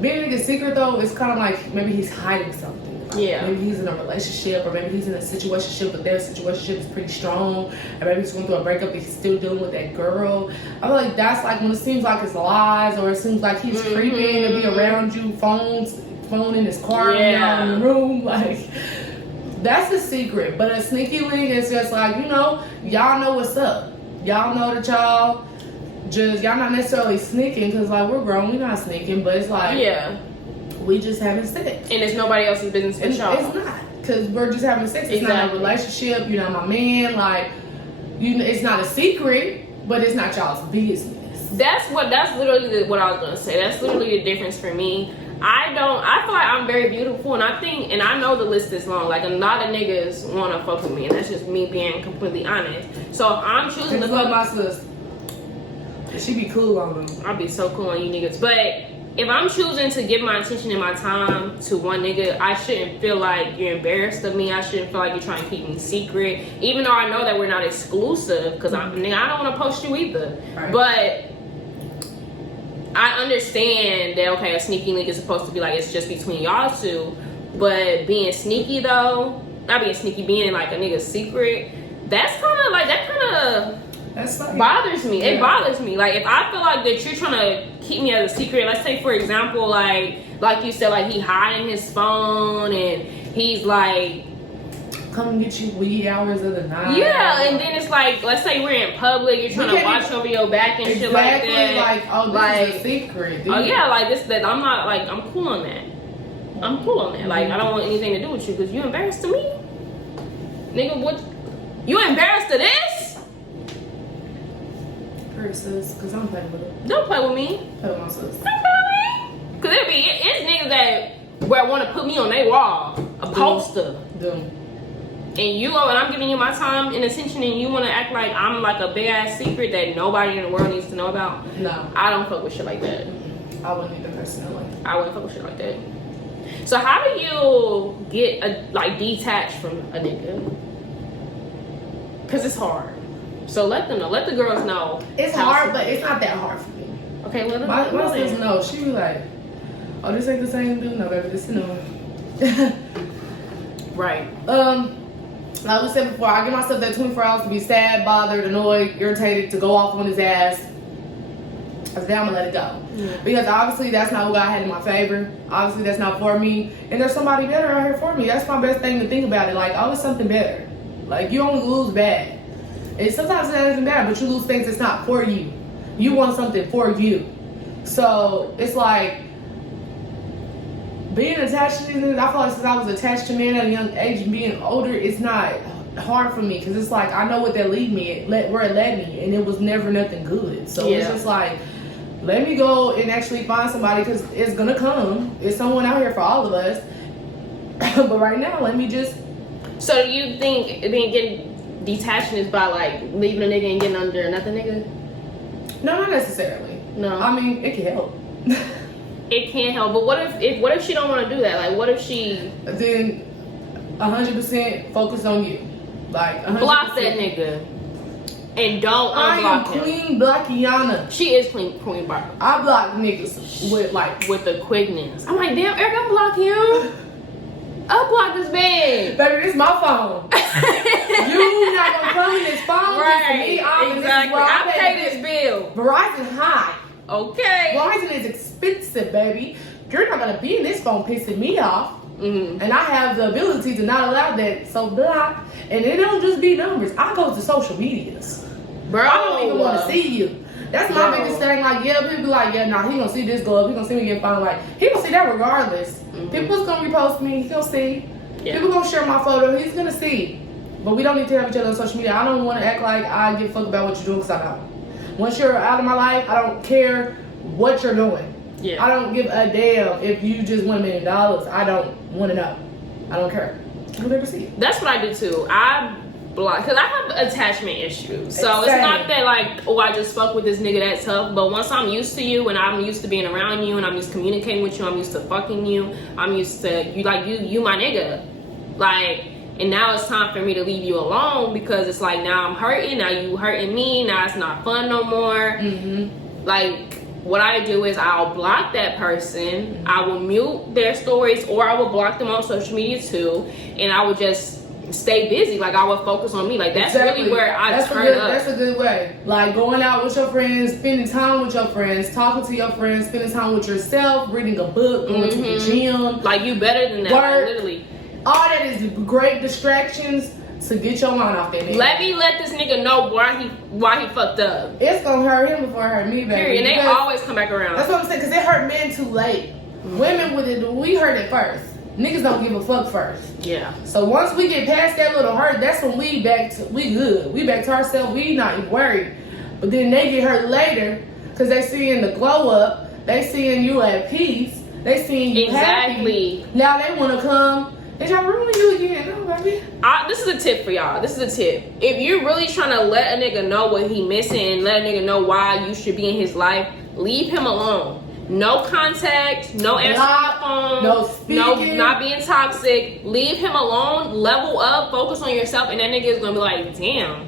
being a nigga's secret though, it's kind of like maybe he's hiding something. Yeah. Maybe he's in a relationship, or maybe he's in a situationship, but their situationship is pretty strong, and maybe he's going through a breakup, but he's still dealing with that girl. I feel like that's like when it seems like it's lies, or it seems like he's creeping to be around you, phone in his car, in the room, like that's a secret. But a Sneakylink is just like, you know, y'all know what's up. Y'all know that y'all not necessarily sneaking, because like we're grown, we're not sneaking, but it's like we just having sex. And it's nobody else's business but y'all. It's not. Because we're just having sex. It's not a relationship. You're not my man. Like, it's not a secret, but it's not y'all's business. That's literally what I was going to say. That's literally the difference for me. I feel like I'm very beautiful, and I know the list is long. Like, a lot of niggas want to fuck with me, and that's just me being completely honest. So if I'm choosing to fuck my sister, she be cool on them. I'll be so cool on you niggas. But if I'm choosing to give my attention and my time to one nigga, I shouldn't feel like you're embarrassed of me. I shouldn't feel like you're trying to keep me secret. Even though I know that we're not exclusive, because I don't want to post you either. Right. But I understand that, okay, a Sneakylink is supposed to be like, it's just between y'all two. But being sneaky though, not being sneaky, being like a nigga's secret, that's like bothers me. It bothers me. Like, if I feel like that you're trying to keep me as a secret, let's say for example, like you said, like he hiding his phone and he's like come and get you wee hours of the night. Yeah, and then it's like, let's say we're in public, you're trying to watch over your back and shit like that. Like, oh, this is a secret. Dude. Oh yeah, like this, that I'm not like, I'm cool on that. I'm cool on that. Like, I don't want anything to do with you because you embarrassed to me, nigga. What? You embarrassed to this? Sis, because I'm playing with her. Don't play with me. Play with my sis. Don't play with me. Because it's niggas that want to put me on their wall, a poster. And and I'm giving you my time and attention, and you want to act like I'm like a big ass secret that nobody in the world needs to know about. No. I don't fuck with shit like that. I wouldn't either personally. I wouldn't fuck with shit like that. So how do you get detached from a nigga? Because it's hard. So let them know. Let the girls know. It's hard, but it's not that hard for me. Okay, let them know. My sister knows. She be like, oh, this ain't the same dude. No, baby, this is no. Right. Like we said before, I give myself that 24 hours to be sad, bothered, annoyed, irritated, to go off on his ass. Then I'm gonna let it go. Because obviously that's not what God had in my favor. Obviously that's not for me. And there's somebody better out here for me. That's my best thing to think about it. Like, always something better. Like, you only lose bad. And sometimes it doesn't matter, but you lose things that's not for you. You want something for you. So it's like being attached to these niggas. I feel like since I was attached to men at a young age and being older, it's not hard for me because it's like I know what that lead me, where it led me, and it was never nothing good. So it's just like let me go and actually find somebody, because it's gonna come. It's someone out here for all of us. But right now, let me just. So do you think getting detachment is by like leaving a nigga and getting under another nigga? No, not necessarily. No. I mean, it can help. It can't help, but what if she don't want to do that? Like, what if she then 100% focus on you, like 100%. block that nigga and don't I am unblock him? Queen Blackiana. She is Queen Barbie I block niggas with the quickness. I'm like, damn, Erykah, block him. Unblock this man. Baby, it's my phone. You not gonna come in this phone for me? Exactly. I pay this bill. Verizon high. Okay. Verizon is expensive, baby. You're not gonna be in this phone pissing me off. Mm-hmm. And I have the ability to not allow that. So block. And it don't just be numbers. I go to social medias. Bro, I don't even want to see you. That's my biggest thing. Like, yeah, people be like, yeah, nah, he gonna see this girl. He gonna see me get found. Like, he gonna see that regardless. Mm-hmm. People's gonna repost me. He'll see. Yeah. People gonna share my photo. He's gonna see. But we don't need to have each other on social media. I don't want to act like I give a fuck about what you're doing, because I don't. Once you're out of my life, I don't care what you're doing. Yeah. I don't give a damn if you just won $1 million. I don't want to know. I don't care. You'll never see it. That's what I do too. I block, because I have attachment issues. So it's not that like, oh, I just fuck with this nigga that tough. But once I'm used to you and I'm used to being around you and I'm used to communicating with you, I'm used to fucking you, I'm used to you, like you my nigga. Like, and now it's time for me to leave you alone, because it's like, now I'm hurting, now you hurting me, now it's not fun no more. Mm-hmm. Like, what I do is I'll block that person, I will mute their stories, or I will block them on social media too, and I will just stay busy. Like, I will focus on me. Like, that's really where I turn up. That's a good way. Like, going out with your friends, spending time with your friends, talking to your friends, spending time with yourself, reading a book, going to the gym. Like, you better than that. Like, literally. All that is great distractions to get your mind off that nigga. Let this nigga know why he fucked up. It's gonna hurt him before it hurt me, baby. Period. And they always come back around. That's what I'm saying, because it hurt men too late. Mm-hmm. Women with it, we hurt it first. Niggas don't give a fuck first. Yeah. So once we get past that little hurt, that's when we good. We back to ourselves. We not even worried. But then they get hurt later, because they seeing the glow up. They seeing you at peace. They seeing you happy. Now they want to come. Is y'all ruining you again? No, baby. This is a tip for y'all. This is a tip. If you're really trying to let a nigga know what he missing and let a nigga know why you should be in his life, leave him alone. No contact, no answer to the phone, no speaking, not being toxic. Leave him alone, level up, focus on yourself, and that nigga is gonna be like, damn.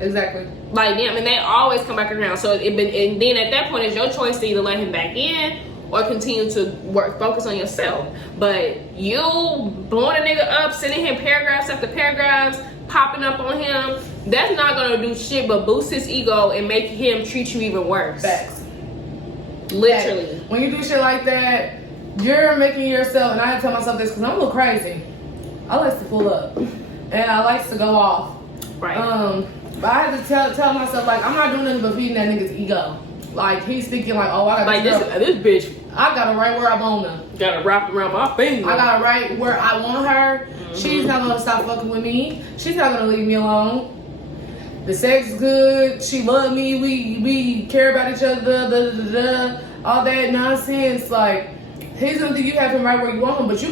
Exactly. Like, damn, and they always come back around. So, and then at that point, it's your choice to either let him back in or continue to focus on yourself. But you blowing a nigga up, sending him paragraphs after paragraphs, popping up on him, that's not gonna do shit but boost his ego and make him treat you even worse. Facts. Literally. Facts. When you do shit like that, you're making yourself, and I have to tell myself this because I'm a little crazy. I like to pull up, and I like to go off. Right. But I have to tell myself, like, I'm not doing nothing but feeding that nigga's ego. Like, he's thinking like, oh, I got like this bitch. I got her right where I want her. Got her wrapped around my finger. I got her right where I want her. Mm-hmm. She's not gonna stop fucking with me. She's not gonna leave me alone. The sex is good. She love me. We care about each other. All that nonsense. Like, he's gonna think you have him right where you want him, but you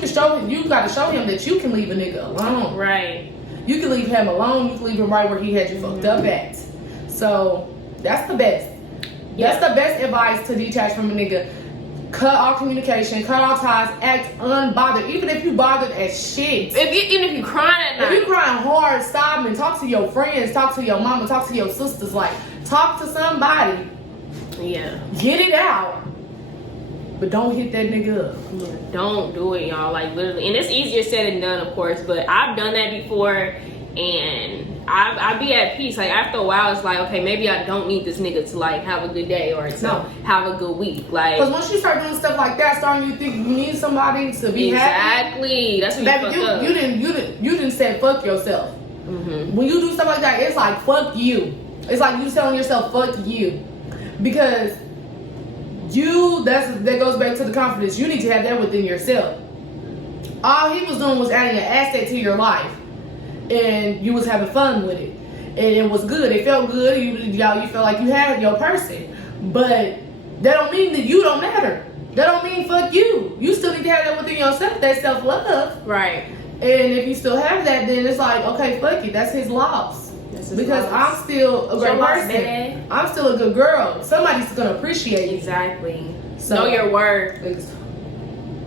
gotta show him that you can leave a nigga alone. Right. You can leave him alone. You can leave him right where he had you fucked up at. So that's the best. Yeah. That's the best advice to detach from a nigga. Cut all communication, cut all ties, act unbothered. Even if you bothered as shit. Even if you crying at night. If you crying hard, stop and talk to your friends, talk to your mama, talk to your sisters. Like, talk to somebody. Yeah. Get it out. But don't hit that nigga up. Yeah, don't do it, y'all. Like, literally. And it's easier said than done, of course. But I've done that before. And I be at peace. Like, after a while, it's like, okay, maybe I don't need this nigga to, like, have a good day or to have a good week. Like, because once you start doing stuff like that, starting you think you need somebody to be happy. That's when you didn't say fuck yourself. Mm-hmm. When you do stuff like that, it's like fuck you. It's like you telling yourself fuck you, because that goes back to the confidence. You need to have that within yourself. All he was doing was adding an asset to your life. And you was having fun with it, and it was good. It felt good. You felt like you had your person, but that don't mean that you don't matter. That don't mean fuck you. You still need to have that within yourself, that self-love. Right. And if you still have that, then it's like, okay, fuck it. That's his loss. Because I'm still a great person. I'm still a good girl. Somebody's going to appreciate you. Exactly. So, know your worth.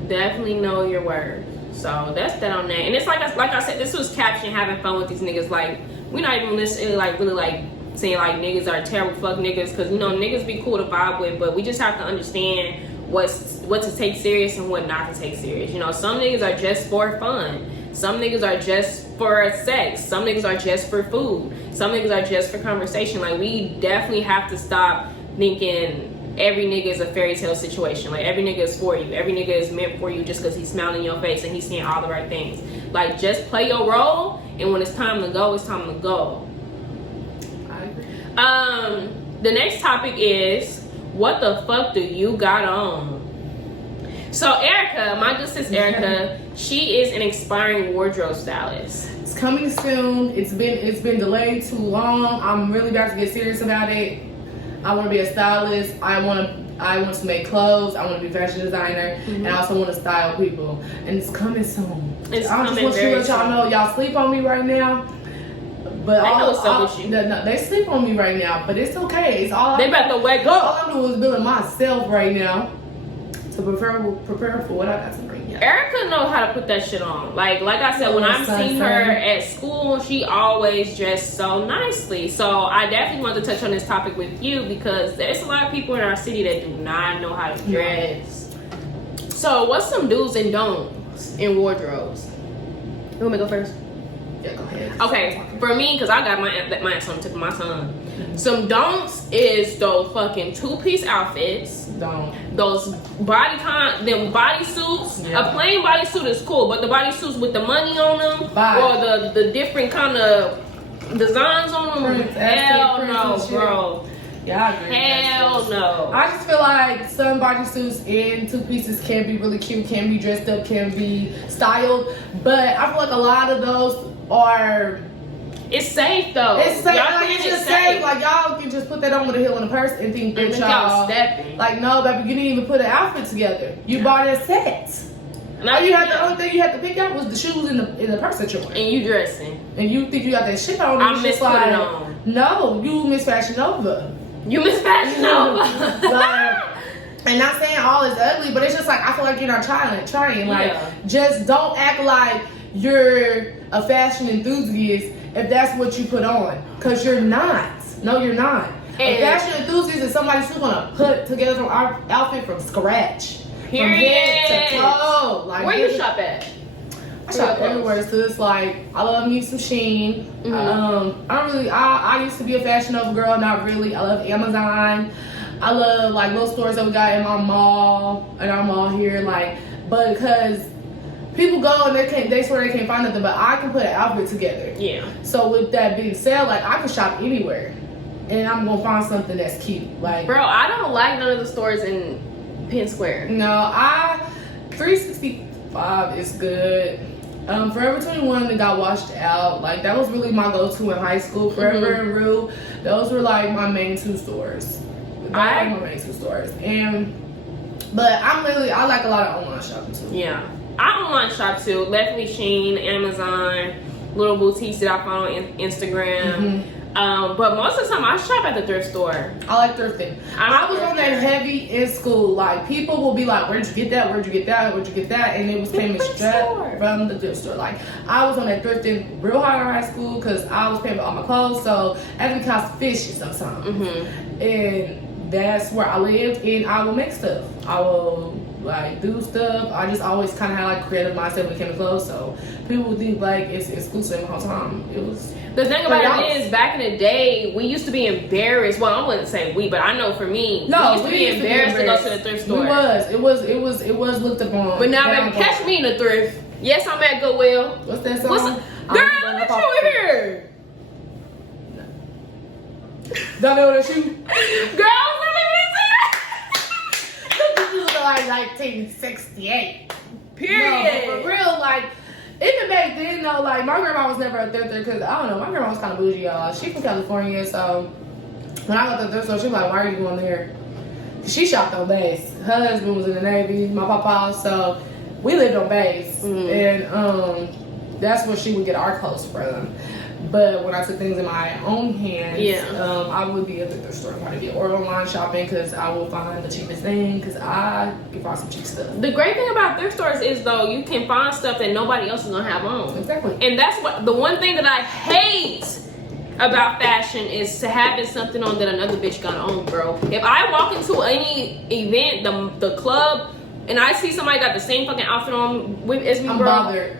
Definitely know your worth. So that's that on that. And it's like I said, this was caption having fun with these niggas. Like, we're not even listening, like, really, like, saying, like, niggas are terrible fuck niggas. Because, you know, niggas be cool to vibe with. But we just have to understand what to take serious and what not to take serious. You know, some niggas are just for fun. Some niggas are just for sex. Some niggas are just for food. Some niggas are just for conversation. Like, we definitely have to stop thinking every nigga is a fairy tale situation. Like, every nigga is for you. Every nigga is meant for you just because he's smiling in your face and he's saying all the right things. Like, just play your role, and when it's time to go, it's time to go. I agree. The next topic is, what the fuck do you got on? So Erykah, my good sis Erykah, she is an aspiring wardrobe stylist. It's coming soon. It's been delayed too long. I'm really about to get serious about it. I want to be a stylist. I want to make clothes. I want to be a fashion designer, and I also want to style people. And it's coming soon. I just want you to let y'all know, y'all sleep on me right now. But they sleep on me right now, but it's okay. It's all they about to wake up. All I'm doing is building myself right now to prepare for what I got to bring. Erykah knows how to put that shit on. Like I said, when I've seen her at school, she always dressed so nicely. So I definitely want to touch on this topic with you because there's a lot of people in our city that do not know how to dress. So what's some do's and don'ts in wardrobes? You want me to go first? Yeah, go ahead. Okay, for me, because I got my answer on tip of my tongue. Some don'ts is those fucking two-piece outfits. Don't. Those them bodysuits. Yeah. A plain bodysuit is cool, but the bodysuits with the money on them or the different kind of designs on them, hell no, bro. Yeah, I agree. Hell no. I just feel like some bodysuits and two pieces can be really cute, can be dressed up, can be styled, but I feel like a lot of those are. It's safe though. It's safe. Y'all Like, it's just safe. Like, y'all can just put that on with a heel and a purse and think that y'all stepping. Like, no, baby, you didn't even put an outfit together. You bought a set. Now the only thing you had to pick out was the shoes and the purse that you're wearing. And you dressing. And you think you got that shit on. I'm just like, on. No, you Miss Fashion Nova. You Miss Fashion Nova. Like, and not saying all is ugly, but it's just like I feel like you're not trying. Like, just don't act like you're a fashion enthusiast if that's what you put on, because you're not. No, you're not. A fashion enthusiast is somebody who's gonna put together our outfit from scratch, from head to toe. Like, where you shop at? I shop everywhere. So it's like, I love me some Shein. I used to be a Fashion Nova girl, not really. I love Amazon. I love like little stores that we got in our mall here, like, but because people go and they swear they can't find nothing, but I can put an outfit together. Yeah. So with that being said, like, I can shop anywhere, and I'm gonna find something that's cute. Like, bro, I don't like none of the stores in Penn Square. No, 365 is good. Forever 21 that got washed out. Like, that was really my go-to in high school. Forever and Rue, those were like my main two stores. But I like a lot of online shopping too. Yeah. I online shop too. Definitely Shein, Amazon, little boutiques that I follow on Instagram. But most of the time I shop at the thrift store. I like thrifting. I was on that heavy in school. Like, people will be like, where'd you get that? Where'd you get that? Where'd you get that? And it was came straight from the thrift store. Like, I was on that thrifting real hard in high school because I was paying for all my clothes. So everything cost fishy sometimes. And that's where I lived, and I will make stuff. I will like do stuff. I just always kind of had like creative mindset when it came to clothes. So people would think like it's exclusive the whole time. It was. The thing about it is, back in the day, we used to be embarrassed. Well, I wouldn't say we, but I know for me, we used to be embarrassed to go to the thrift store. It was looked upon. But now, baby, catch me in the thrift. Yes, I'm at Goodwill. What's that song? Girl, look at you over here. Don't know what shoe. Girl, like 1968. Period. No, but for real, like, even back then though, like, my grandma was never a thrifter because I don't know, my grandma was kind of bougie, y'all. She from California, so when I got to the thrift store, she was like, "Why are you going there?" she shopped on base. Her husband was in the Navy, my papa, so we lived on base. And that's where she would get our clothes from. But when I took things in my own hands, I would be at the thrift store probably or online shopping because I will find the cheapest thing because I can find some cheap stuff. The great thing about thrift stores is though you can find stuff that nobody else is gonna have on. Exactly. And that's what the one thing that I hate about fashion is to having something on that another bitch got on, bro. If I walk into any event, the club, and I see somebody got the same fucking outfit on as me, I'm bro, bothered.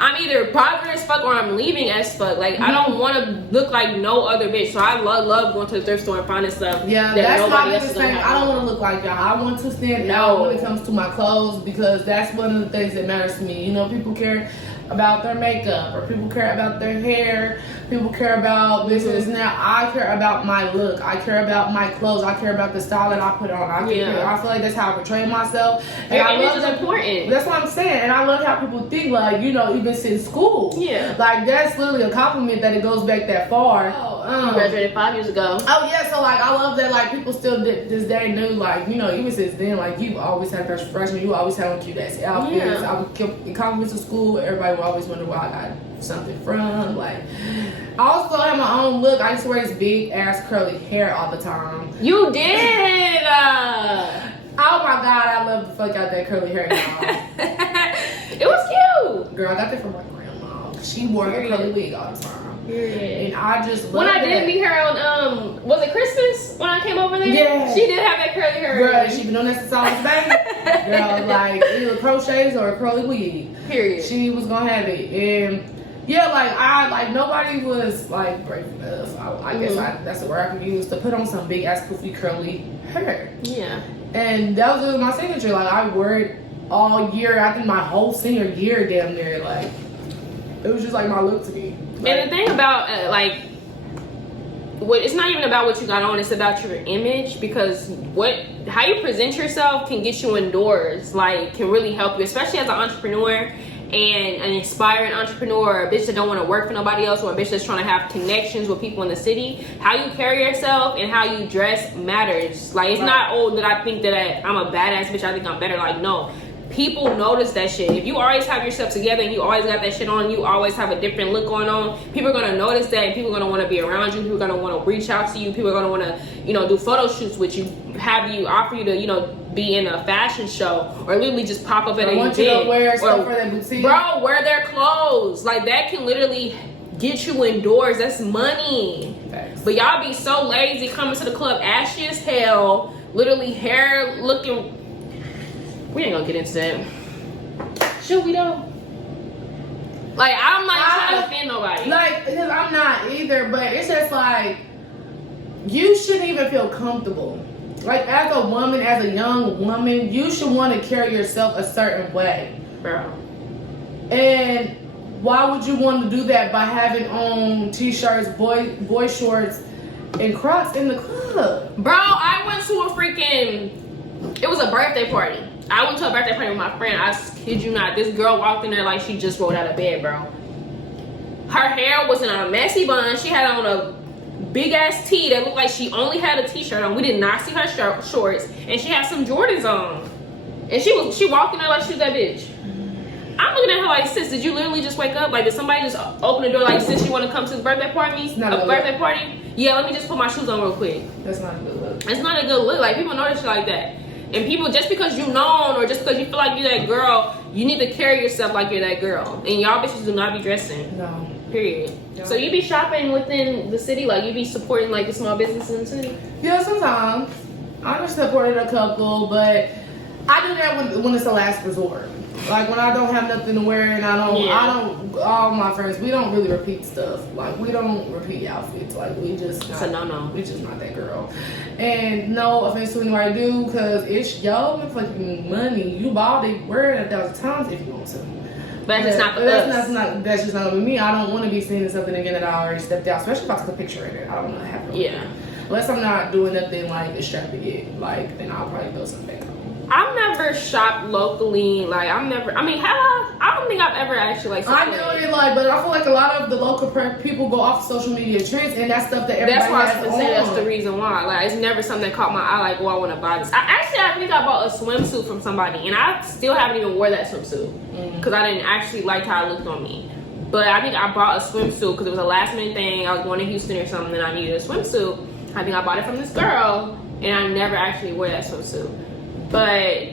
I'm either bothered as fuck or I'm leaving as fuck. Like, I don't want to look like no other bitch. So I love going to the thrift store and finding stuff. Yeah, that that's nobody my else biggest is gonna thing. have I don't on. want to look like y'all. I want to stand out when it comes to my clothes because that's one of the things that matters to me. You know, people care about their makeup or people care about their hair. People care about this and this and that. I care about my look. I care about my clothes. I care about the style that I put on. I feel like that's how I portray myself. And Your I image love is that. important. That's what I'm saying. And I love how people think, like, you know, even since school. Yeah. Like, that's literally a compliment that it goes back that far. You graduated 5 years ago. Oh yeah, so like I love that like people still this day knew like you know even since then like you always had freshman, you always had on cute ass outfits. Yeah. I would keep compliments to school. Everybody would always wonder where I got something from. Like I also have my own look. I used to wear this big ass curly hair all the time. You did. Oh my god, I love the fuck out that curly hair, y'all. It was cute. Girl, I got that from my grandma. She wore her curly wig all the time. Period. And I just love When I that. did meet her on was it Christmas when I came over there? Yeah. She did have that curly hair. Girl, she been on that since I was baby. Girl, like either crochets or a curly wig. Period. She was gonna have it. And yeah, like nobody was like brave enough. I guess that's the word I can use to put on some big ass poofy curly hair. Yeah. And that was really my signature. Like I wore it all year. I think my whole senior year damn near. Like it was just like my look to me. Like, And the thing about it's not even about what you got on, it's about your image, because how you present yourself can get you indoors, like can really help you, especially as an entrepreneur and an inspiring entrepreneur, or a bitch that don't want to work for nobody else, or a bitch that's trying to have connections with people in the city. How you carry yourself and how you dress matters. Like it's not that I think that I'm a badass bitch, I think I'm better. Like no, people notice that shit. If you always have yourself together and you always got that shit on, you always have a different look going on, people are going to notice that, and people are going to want to be around you. People are going to want to reach out to you. People are going to want to, do photo shoots with you, offer you to, be in a fashion show, or literally just pop up at an event. You to wear stuff for that boutique. Bro, wear their clothes. Like that can literally get you indoors. That's money. Thanks. But y'all be so lazy coming to the club ashy as hell, literally hair looking. We ain't gonna get into that. Should we though? Like I'm not trying to offend nobody. Like because I'm not either, but it's just like you shouldn't even feel comfortable. Like as a woman, as a young woman, you should want to carry yourself a certain way, bro. And why would you want to do that by having on t-shirts, boy shorts, and Crocs in the club? Bro, I went to a it was a birthday party. I went to a birthday party with my friend. I kid you not. This girl walked in there like she just rolled out of bed, bro. Her hair was in a messy bun. She had on a big ass tee that looked like she only had a t-shirt on. We did not see her shorts, and she had some Jordans on. And she walked in there like she was that bitch. I'm looking at her like, sis, did you literally just wake up? Like, did somebody just open the door like, sis, you want to come to this birthday party? Party? Yeah, let me just put my shoes on real quick. That's not a good look. It's not a good look. Like, people notice you like that. And people, just because you known or just because you feel like you're that girl, you need to carry yourself like you're that girl. And y'all bitches do not be dressing. No. Period. Yeah. So you be shopping within the city? Like, you be supporting, like, the small businesses in the city? Yeah, sometimes. I just supported a couple, but I do that when it's a last resort. Like, when I don't have nothing to wear and all my friends, we don't really repeat stuff. Like, we don't repeat outfits. Like, It's a no-no. We just not that girl. And no offense to anybody do, because it's y'all fucking money. You bought it, wear it 1,000 times if you want to. But that's not for us. That's just not gonna be me. I don't want to be seen in something again that I already stepped out, especially if I took a picture in it. I don't want to have it. Yeah. Unless I'm not doing nothing like extravagant, like then I'll probably go something back home. I've never shopped locally. Like I mean, I don't think I've ever actually like. I do it like, but I feel like a lot of the local people go off social media trends, and that's stuff that everybody That's why has I say that's the reason why. Like it's never something that caught my eye. Like, oh, I want to buy this. I think I bought a swimsuit from somebody, and I still haven't even wore that swimsuit because I didn't actually like how it looked on me. But I think I bought a swimsuit because it was a last minute thing. I was going to Houston or something, and I needed a swimsuit. I think I bought it from this girl, and I never actually wore that swimsuit. But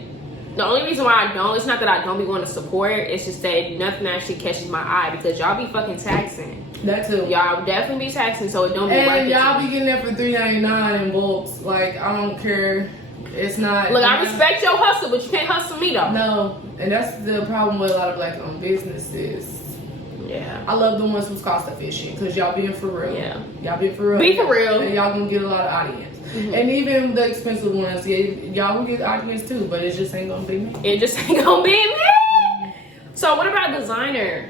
the only reason why I don't, it's not that I don't be wanting to support, it's just that nothing actually catches my eye because y'all be fucking taxing. That too. Y'all definitely be taxing, so it don't be worth it. And y'all be getting that for $3.99 in bulks. Like, I don't care. It's not. Look, I respect your hustle, but you can't hustle me though. No, and that's the problem with a lot of black owned businesses. Yeah. I love the ones who's cost efficient because y'all being for real. Yeah. Y'all being for real. Be for real. And y'all gonna get a lot of audience. And even the expensive ones, yeah, y'all gonna get audience too, but it just ain't gonna be me. It just ain't gonna be me. So what about designer?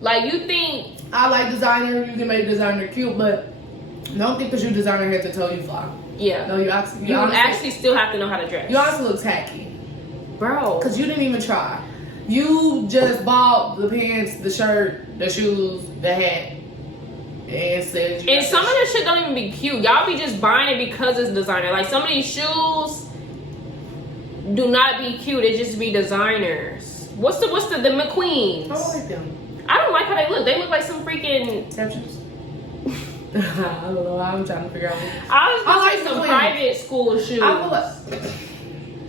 Like you think I like designer, you can make designer cute, but don't think because you designer head to toe you fly. yeah. No, you actually still have to know how to dress. You honestly look tacky. Bro. Because you didn't even try. You just bought the pants, the shirt, the shoes, the hat, and said. And some of this shit don't even be cute. Y'all be just buying it because it's designer. Like some of these shoes do not be cute. It just be designers. What's the McQueens? I don't like them. I don't like how they look. They look like some freaking. Exceptions. I don't know. I'm trying to figure out. I like like some McQueens. private school shoes. I feel like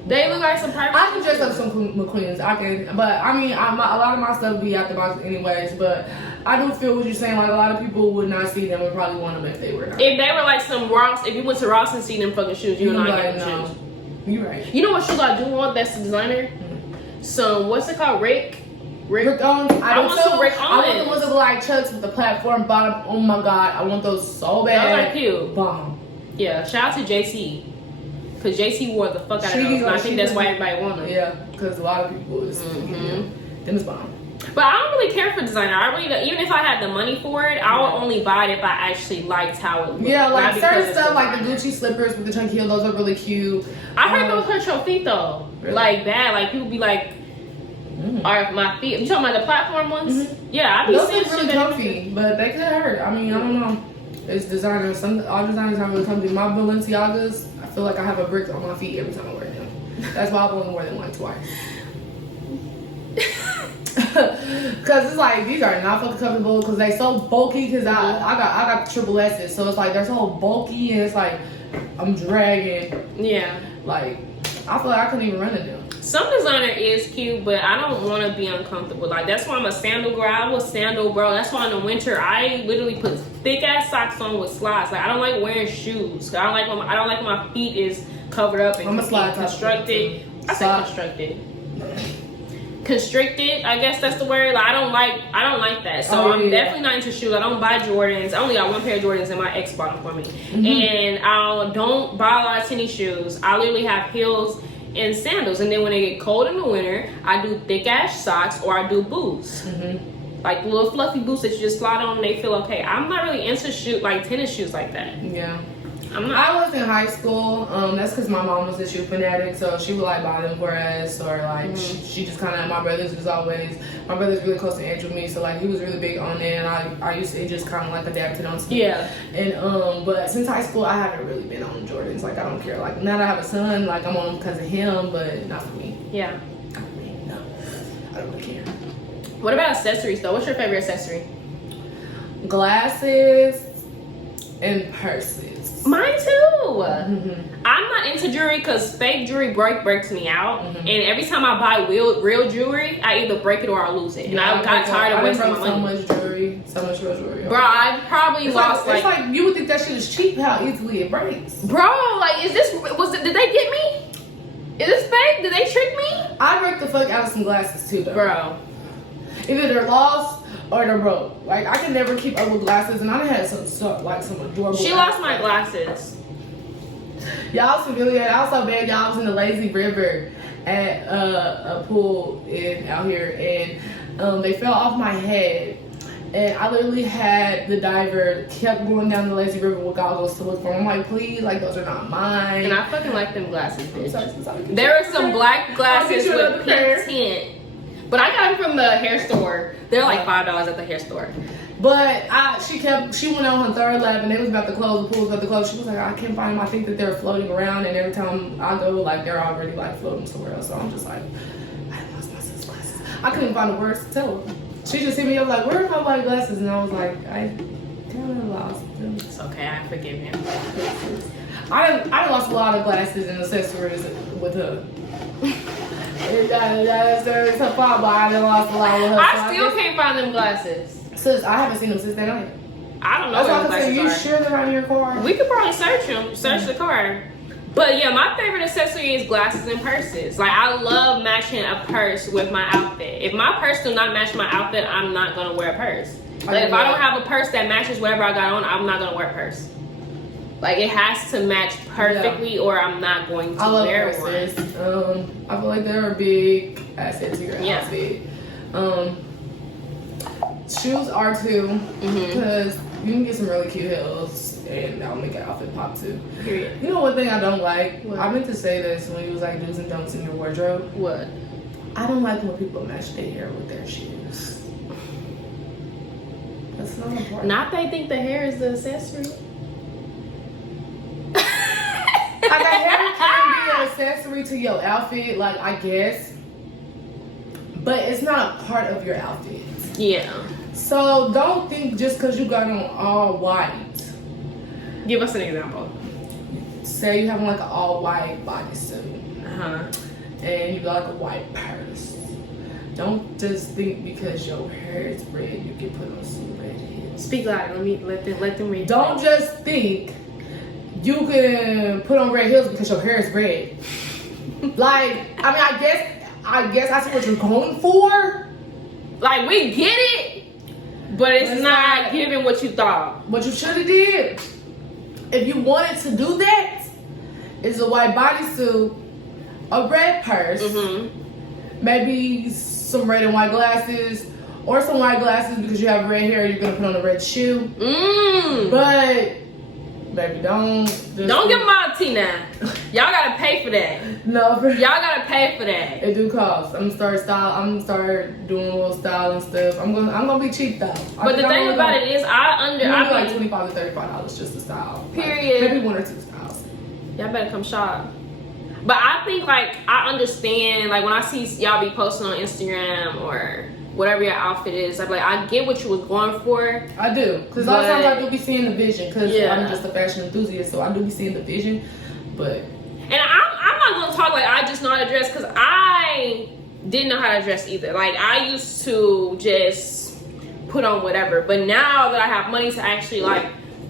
They look like some private. I can dress up some McQueens. I can, but I mean, a lot of my stuff be out the box anyways. But I do feel what you're saying. Like a lot of people would not see them and probably want them if they were not. If they were like some Ross, if you went to Ross and see them fucking shoes, you would not get them no. shoes. You're right. You know what shoes I do want? That's the designer. Some what's it called? Rick Owens. I want some Rick I want the Owens. ones that look like Chucks with the platform bottom. Oh my god, I want those so bad. Those are cute. Bomb. Yeah. Shout out to JC. Because JC wore the fuck out of those. And I think that's why everybody want them. Yeah, because a lot of people is them is bomb. But I don't really care for designer. I really don't, even if I had the money for it, I would only buy it if I actually liked how it looked. Yeah, like Not certain because it's stuff like the designer. Gucci slippers with the chunky heel, those are really cute. I heard those hurt your feet though. Really? Like bad. Like people be like, are my feet? You talking about the platform ones? Yeah, I be Those seeing look really shit that- comfy, but they could hurt. I mean, I don't know. It's designers. All designers aren't really comfy. My Balenciagas, I feel like I have a brick on my feet every time I wear them. That's why I've only worn them like twice. Cause it's like these are not fucking comfortable because they so bulky. Cause I got triple S's, so it's like they're so bulky and it's like I'm dragging. Yeah. Like I feel like I couldn't even run in them. Some designer is cute, but I don't want to be uncomfortable. Like that's why I'm a sandal girl. I was sandal bro. That's why in the winter I literally put thick ass socks on with slides. Like I don't like wearing shoes. I don't like when my feet is covered up and I'm a slide constructed. I say Slide. constructed. Constricted, I guess that's the word. Like I don't like that. So I'm definitely not into shoes. I don't buy Jordans. I only got one pair of Jordans and my ex bought them for me. And I don't buy a lot of tennis shoes. I literally have heels and sandals. And then when they get cold in the winter, I do thick ass socks or I do boots. Like little fluffy boots that you just slide on and they feel okay. I'm not really into tennis shoes like that. Yeah. I'm not. I was in high school. That's because my mom was a shoe fanatic, so she would like buy them for us, or like she just kind of. My brother's really close to Andrew and me, so like he was really big on it, and I used to just kind of like adapt to them. Yeah. And but since high school, I haven't really been on Jordans. Like I don't care. Like now that I have a son, like I'm on them because of him, but not for me. Yeah. Not for me. No, I don't really care. What about accessories though? What's your favorite accessory? Glasses and purses. Mine too. I'm not into jewelry because fake jewelry breaks me out. And every time I buy real jewelry, I either break it or I lose it. And I got tired of wasting my money. So much real jewelry. Bro, I probably lost it's like you would think that shit is cheap. How easily it breaks. Bro, like did they get me? Is this fake? Did they trick me? I break the fuck out of some glasses too, though. Bro, either they're lost or they're broke. Like I can never keep up with glasses, and I done had some adorable. She lost my glasses. Y'all was familiar. I was so bad. Y'all was in the lazy river at a pool out here, and they fell off my head. And I literally had the diver kept going down the lazy river with goggles to look for them. I'm like, please, like those are not mine. And I fucking like them glasses, bitch. Sorry. There were some black glasses with pair. pink tint. But I got them from the hair store. They're like $5 at the hair store. But she went on her third lap and they was about to close, the pool was about to close. She was like, I can't find them. I think that they're floating around, and every time I go, like, they're already like floating somewhere else. So I'm just like, I lost my sis glasses. I couldn't find the words to tell her. She just hit me up like, where are my white glasses? And I was like, I kind of lost them. It's okay, I forgive him. I lost a lot of glasses and accessories with her. It's her fault, but I done lost a lot with her. I still can't find them glasses. Sis, I haven't seen them since that night. I don't know That's where all the I can say. glasses You are. sure they're not in your car? We could probably search them, search the car. But yeah, my favorite accessory is glasses and purses. Like, I love matching a purse with my outfit. If my purse do not match my outfit, I'm not gonna wear a purse. Like, if I don't have a purse that matches whatever I got on, I'm not gonna wear a purse. Like, it has to match perfectly, or I'm not going to wear purses. one. I feel like they're a big asset to your outfit. Shoes are too, because you can get some really cute heels and that'll make an outfit pop too. Period. You know one thing I don't like? What? I meant to say this when you was like do's and don'ts in your wardrobe. What? I don't like when people match their hair with their shoes. That's not important. Not they think the hair is the accessory. Like, a hair can be an accessory to your outfit, like, I guess, but it's not a part of your outfit. Yeah. So don't think just because you got on all white. Give us an example. Say you have like an all white bodysuit. Uh-huh. And you got like a white purse. Don't just think because your hair is red, you can put on some red heels. Speak loud. Let them read. Don't just think you can put on red heels because your hair is red. Like, I mean, I guess I see what you're going for. Like, we get it, but it's not giving what you thought. What you should have did, if you wanted to do that, is a white bodysuit, a red purse, maybe some red and white glasses, or some white glasses because you have red hair, you're gonna put on a red shoe. But baby, don't give them all tea now. Y'all gotta pay for that. No, y'all gotta pay for that. It do cost. I'm gonna start doing a little style and stuff. I'm gonna be cheap though. But the thing about it is, I like $25 to $35 just to style. Period. Like, maybe 1 or 2 styles. Y'all better come shop. But I think, like, I understand, like, when I see y'all be posting on Instagram or whatever your outfit is, I'm like, I get what you was going for. I do, because a lot of times I do be seeing the vision, because I'm just a fashion enthusiast, so I do be seeing the vision. But and I'm not gonna talk like I just know how to dress, because I didn't know how to dress either. Like, I used to just put on whatever, but now that I have money to actually like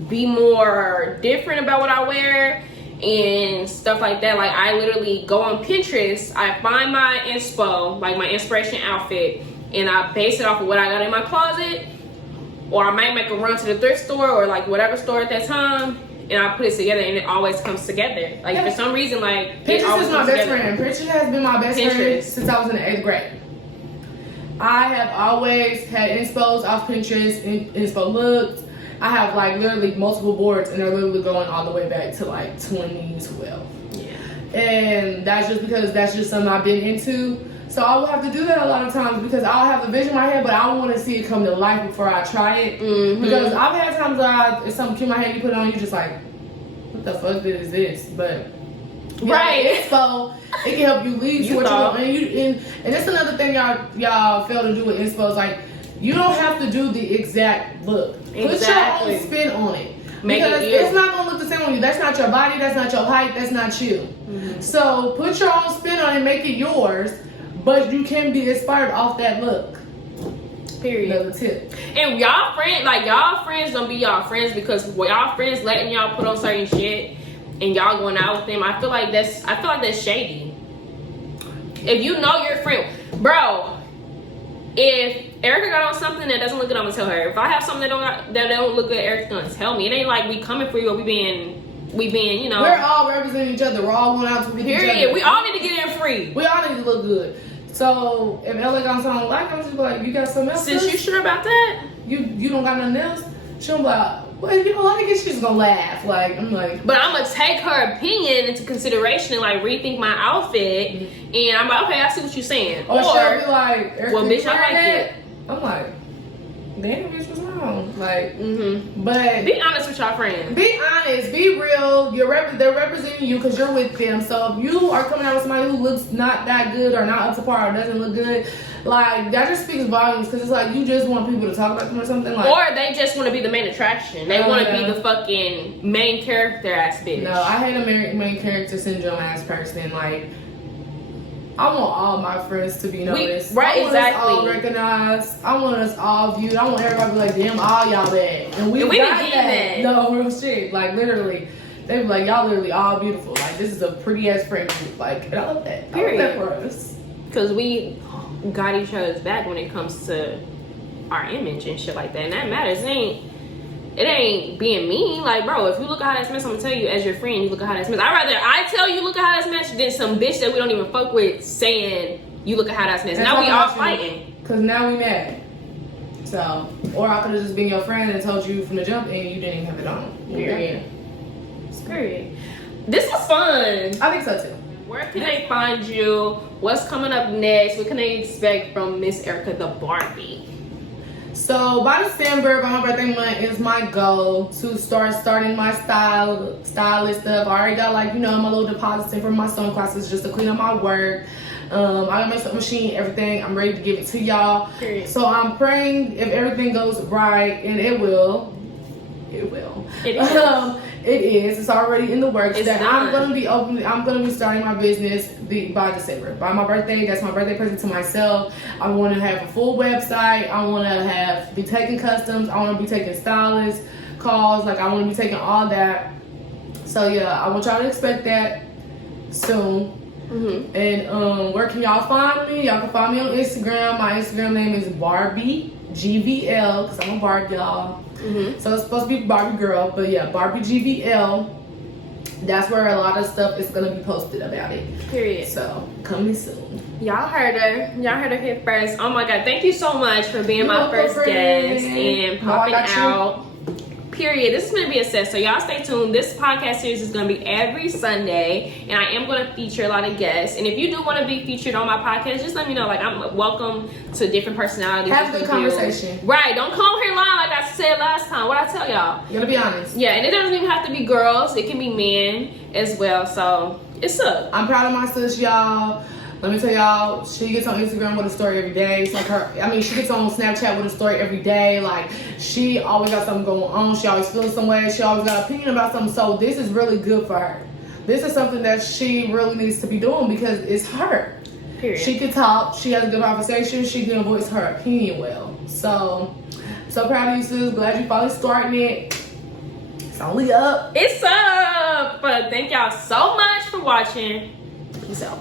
be more different about what I wear and stuff like that, like, I literally go on Pinterest, I find my inspo, like my inspiration outfit, and I base it off of what I got in my closet, or I might make a run to the thrift store or like whatever store at that time, and I put it together, and it always comes together. Like, for some reason, like, Pinterest is my best friend. Pinterest has been my best friend since I was in the 8th grade. I have always had inspos off Pinterest, inspo looks. I have like literally multiple boards, and they're literally going all the way back to like 2012. Yeah. And that's just because that's just something I've been into. So I will have to do that a lot of times because I'll have the vision in my head, but I want to see it come to life before I try it. Because I've had times where it's something cute in my head, you put it on, you're just like, what the fuck is this? But inspo, it can help you lead to what you want. And that's another thing y'all fail to do with inspo is like, you don't have to do the exact look. Put your own spin on it. Because it's not going to look the same on you. That's not your body, that's not your height, that's not you. So put your own spin on it, make it yours. But you can be inspired off that look. Period. Another tip. And y'all friends don't be y'all friends because y'all friends letting y'all put on certain shit and y'all going out with them. I feel like that's shady. If you know your friend, bro, if Erykah got on something that doesn't look good, I'm gonna tell her. If I have something that don't look good, Erykah's gonna tell me. It ain't like we coming for you or we being, you know. We're all representing each other. We're all going out to meet each other. Period. We all need to get in free. We all need to look good. So if LA got something like, I'm just like, you got something else? Since you sure about that? you don't got nothing else? She'll be like, well, if you don't like it, she's gonna laugh. Like, I'm like, but I'm gonna take her opinion into consideration and like rethink my outfit, and I'm like, okay, I see what you're saying. Or she'll be like, well, bitch, I like it. I'm like, damn, bitch, what's wrong? Like, but be honest with y'all friends. Be honest, be real. They're representing you because you're with them. So if you are coming out with somebody who looks not that good or not up to par or doesn't look good, like, that just speaks volumes, because it's like you just want people to talk about them or something. Like, or they just want to be the main attraction. They want to be the fucking main character ass bitch. No, I hate a main character syndrome ass person. Like, I want all my friends to be noticed. I want us all recognized. I want us all viewed. I want everybody to be like, damn, all y'all bad. And we got that. No, real shit. Like, literally. They be like, y'all literally all beautiful. Like, this is a pretty ass friend group. Like, and I love that. Period. I love that for us. Because we got each other's back when it comes to our image and shit like that. And that matters. It ain't being mean. Like, bro, if you look at how that's messed, I'm gonna tell you as your friend, you look at how that's messed. I'd rather I tell you look at how that's messed than some bitch that we don't even fuck with saying you look at how that's messed. Now we all fighting. Because now we mad. So, or I could have just been your friend and told you from the jump and you didn't even have it on. Period. This was fun. I think so too. Where can they find you? What's coming up next? What can they expect from Miss Erykah the Barbie? So by December, by my birthday month, is my goal to starting my stylist stuff. I already got my little deposits in from my sewing classes just to clean up my work. I got my sewing machine, everything. I'm ready to give it to y'all. Period. So I'm praying if everything goes right, and it will. It is. It is. It's already in the works. I'm gonna be starting my business by December. By my birthday, that's my birthday present to myself. I want to have a full website. I want to be taking customs. I want to be taking stylist calls. Like, I want to be taking all that. So yeah, I want y'all to expect that soon. And where can y'all find me? Y'all can find me on Instagram. My Instagram name is Barbie GVL, because I'm a Barbie, y'all. So it's supposed to be Barbie girl, but yeah, Barbie GVL. That's where a lot of stuff is gonna be posted about it. Period. So coming soon. Y'all heard her. Y'all heard her here first. Oh my god, thank you so much for being my first guest and popping out. Period. This is going to be a set, so y'all stay tuned. This podcast series is going to be every Sunday, and I am going to feature a lot of guests. And if you do want to be featured on my podcast, just let me know. Like, I'm welcome to different personalities. Have a good conversation. Right. Don't come here lying like I said last time. What I tell y'all. You gotta be honest. Yeah, and it doesn't even have to be girls. It can be men as well. So it's up. I'm proud of my sis, y'all. Let me tell y'all, she gets on Instagram with a story every day. It's like she gets on Snapchat with a story every day. Like, she always got something going on. She always feels some way. She always got an opinion about something. So this is really good for her. This is something that she really needs to be doing because it's her. Period. She can talk. She has a good conversation. She can voice her opinion well. So proud of you, sis. Glad you finally starting it. It's only up. It's up. But thank y'all so much for watching. Peace out.